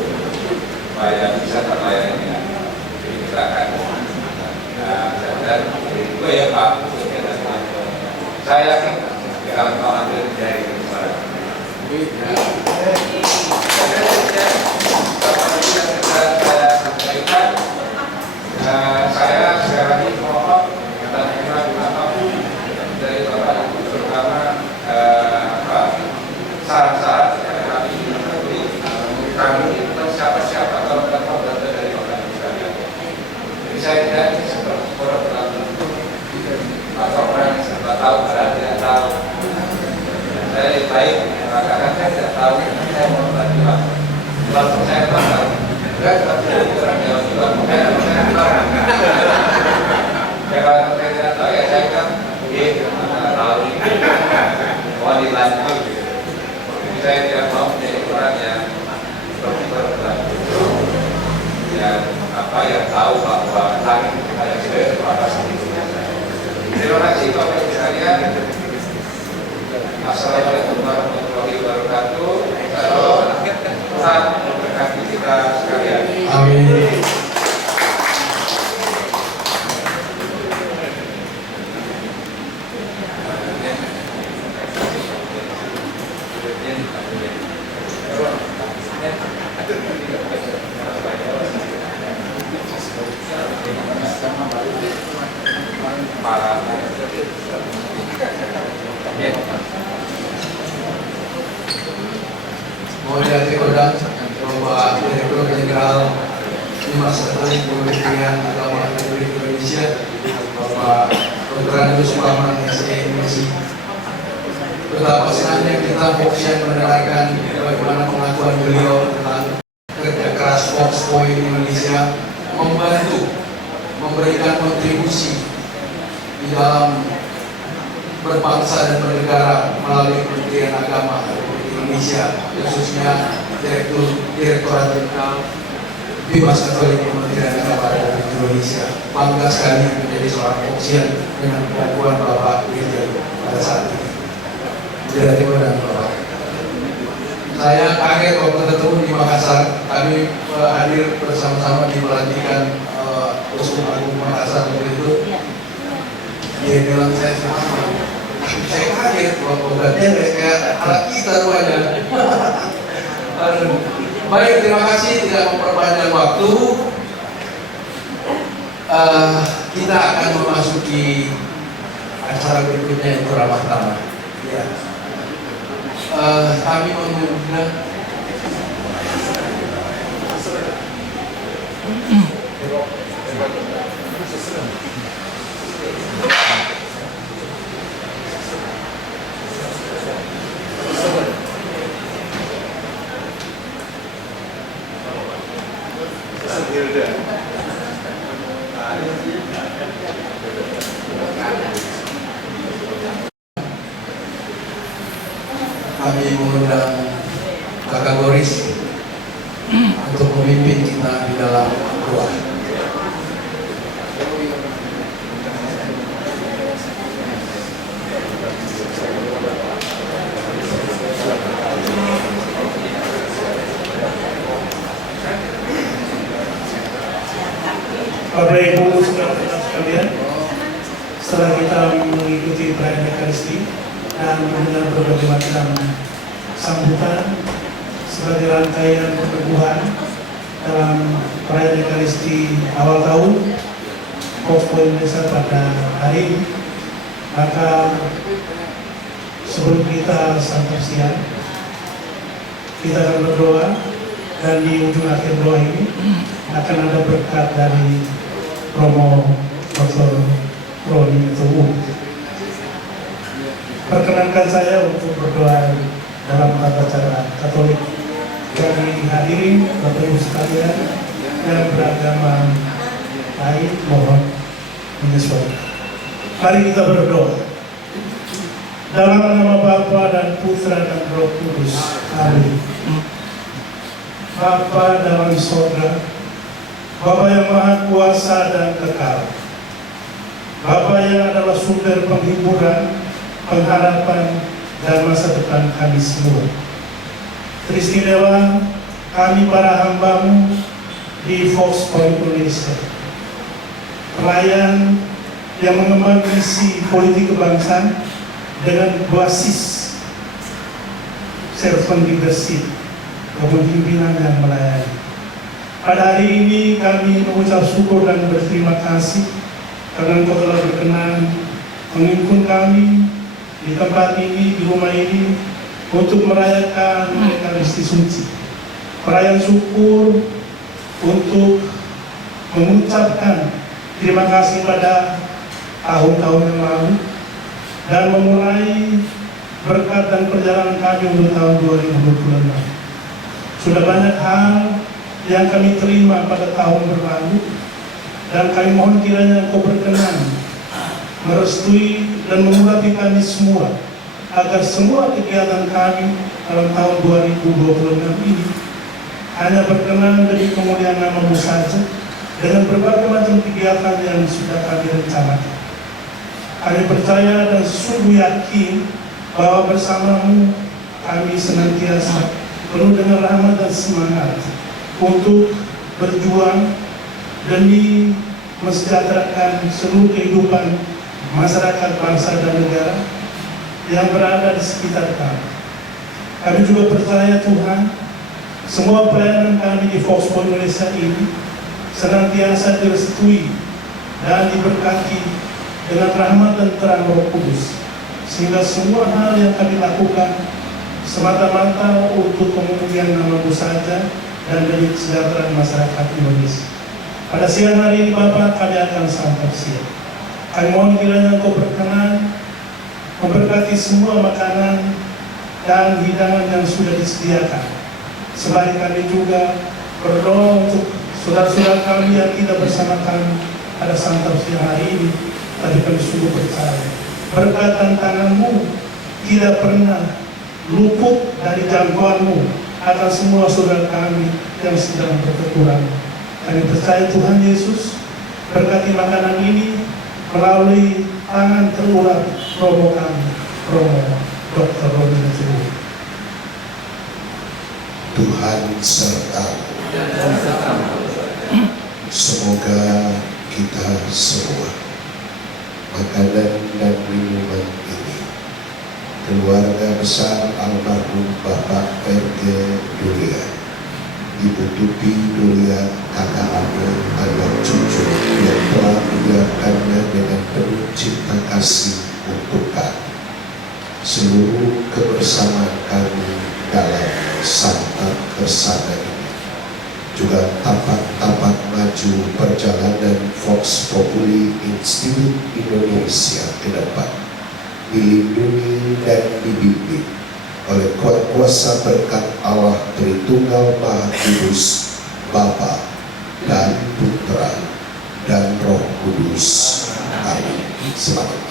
supaya bisa terlayani dengan jadi kita akan dan itu ya Pak. Saya yakin kawan-kawan dari kemarin. Saya sekali lagi mohon dan apapun dari Bapak Ibu terutama saran-saran kami bukan siapa-siapa kalau bukan dari Bapak Ibu sekalian. Jadi saya tidak seperti orang atau orang yang serba tahu padahal tidak tahu. Saya lebih baik mengatakan saya tidak tahu, saya mau membantu Pak. Kalau saya tahu, enggak tapi orang Jawa juga saya tahu. Ya kalau saya tidak tahu ya saya kan tahu mau dilanjut. Jadi saya tidak mau menjadi orang yang berlaku yang yang tahu bahwa langit ada sudah pada saat itu. Terima kasih Bapak Ibu sekalian. Assalamualaikum warahmatullahi wabarakatuh. Tuhan memberkati kita sekalian. Amin. Mohon diaturkan Bapak Direktur Jenderal Dimas Katolik Kementerian Agama Republik Indonesia, Bapak Dr. Andrews Suparman SE. Betapa senangnya kita Foxian mendengarkan bagaimana pengakuan beliau tentang kerja keras Foxpoint Indonesia membantu memberikan kontribusi di dalam berbangsa dan bernegara melalui Kementerian Agama Republik Indonesia, khususnya Direktorat Jenderal Dimas Katolik Kementerian Agama Republik Indonesia. Bangga sekali menjadi seorang Foxian dengan kemampuan Bapak Dirjen pada saat ini. Terima kasih Bapak. Saya kaget waktu ketemu di Makassar. Kami hadir bersama-sama di pelantikan Uskup Agung Makassar itu. Dia bilang saya kaget bahwa dia kayak anak kita rupanya. Baik, terima kasih, tidak memperpanjang waktu. Kita akan memasuki acara berikutnya itu ramah tamah. Ya. Kami mengundang Kakak Boris untuk memimpin kita di dalam doa. Bapak Ibu saudara-saudara sekalian, setelah kita mengikuti perayaan Ekaristi dan mendengar berbagai macam sambutan sebagai rangkaian peneguhan dalam perayaan Ekaristi awal tahun Posko Indonesia pada hari ini, maka sebelum kita santap siang, kita akan berdoa, dan di ujung akhir doa ini akan ada berkat dari Romo Dr. Roni Tuhu. Perkenankan saya untuk berdoa dalam tata cara Katolik bagi hadirin Bapak Ibu sekalian yang beragama lain, mohon menyesuaikan. Mari kita berdoa. Dalam nama Bapa dan Putra dan Roh Kudus. Amin. Bapa dalam sorga, Bapa yang maha kuasa dan kekal, Bapa yang adalah sumber penghiburan, pengharapan, dan masa depan kami semua. Teristimewa kami para hamba-Mu di Fox Point Indonesia, pelayan yang mengemban misi politik kebangsaan dengan basis servant leadership, kepemimpinan yang melayani. Pada hari ini kami mengucap syukur dan berterima kasih karena Engkau telah berkenan menghimpun kami di tempat ini, di rumah ini, untuk merayakan Ekaristi Suci. Perayaan syukur untuk mengucapkan terima kasih pada tahun-tahun yang lalu dan memulai berkat dan perjalanan kami untuk tahun 2026. Sudah banyak hal yang kami terima pada tahun berlalu, dan kami mohon kiranya Engkau berkenan merestui dan mengurapi kami semua, agar semua kegiatan kami dalam tahun 2026 ini hanya berkenan demi kemuliaan nama-Mu saja, dengan berbagai macam kegiatan yang sudah kami rencanakan. Kami percaya dan sungguh yakin bahwa bersama-Mu kami senantiasa penuh dengan rahmat dan semangat untuk berjuang demi mensejahterakan seluruh kehidupan masyarakat, bangsa, dan negara yang berada di sekitar kami. Kami juga percaya Tuhan, semua pelayanan kami di Fox Point Indonesia ini senantiasa direstui dan diberkati dengan rahmat dan terang Roh Kudus, sehingga semua hal yang kami lakukan semata-mata untuk kemuliaan nama-Mu saja dan demi kesejahteraan masyarakat Indonesia. Pada siang hari ini Bapak, kami akan santap siang. Kami mohon kiranya Engkau berkenan memberkati semua makanan dan hidangan yang sudah disediakan. Sembari kami juga berdoa untuk saudara-saudara kami yang tidak bersama kami pada santap siang hari ini, tapi kami sungguh percaya berkat dan tangan-Mu tidak pernah luput dari jangkauan-Mu akan semua saudara kami yang sedang berkekurangan. Kami percaya Tuhan Yesus berkati makanan ini melalui tangan terulap Romo kami, Romo Dr. Roni Tuhu. Tuhan serta semoga kita semua makanan dan minuman ini, keluarga besar almarhum Bapak R.G. Dulia, Ibu Tuti Dulia, kakak Ade, anak cucu yang telah menyiapkannya dengan penuh cinta kasih untuk kami. Seluruh kebersamaan kami dalam santap bersama ini, juga tapak-tapak maju perjalanan Vox Populi Institut Indonesia ke depan, dilindungi dan dibimbing oleh kuasa berkat Allah Tritunggal Maha Kudus, Bapa dan Putra dan Roh Kudus. Amin. Selamat.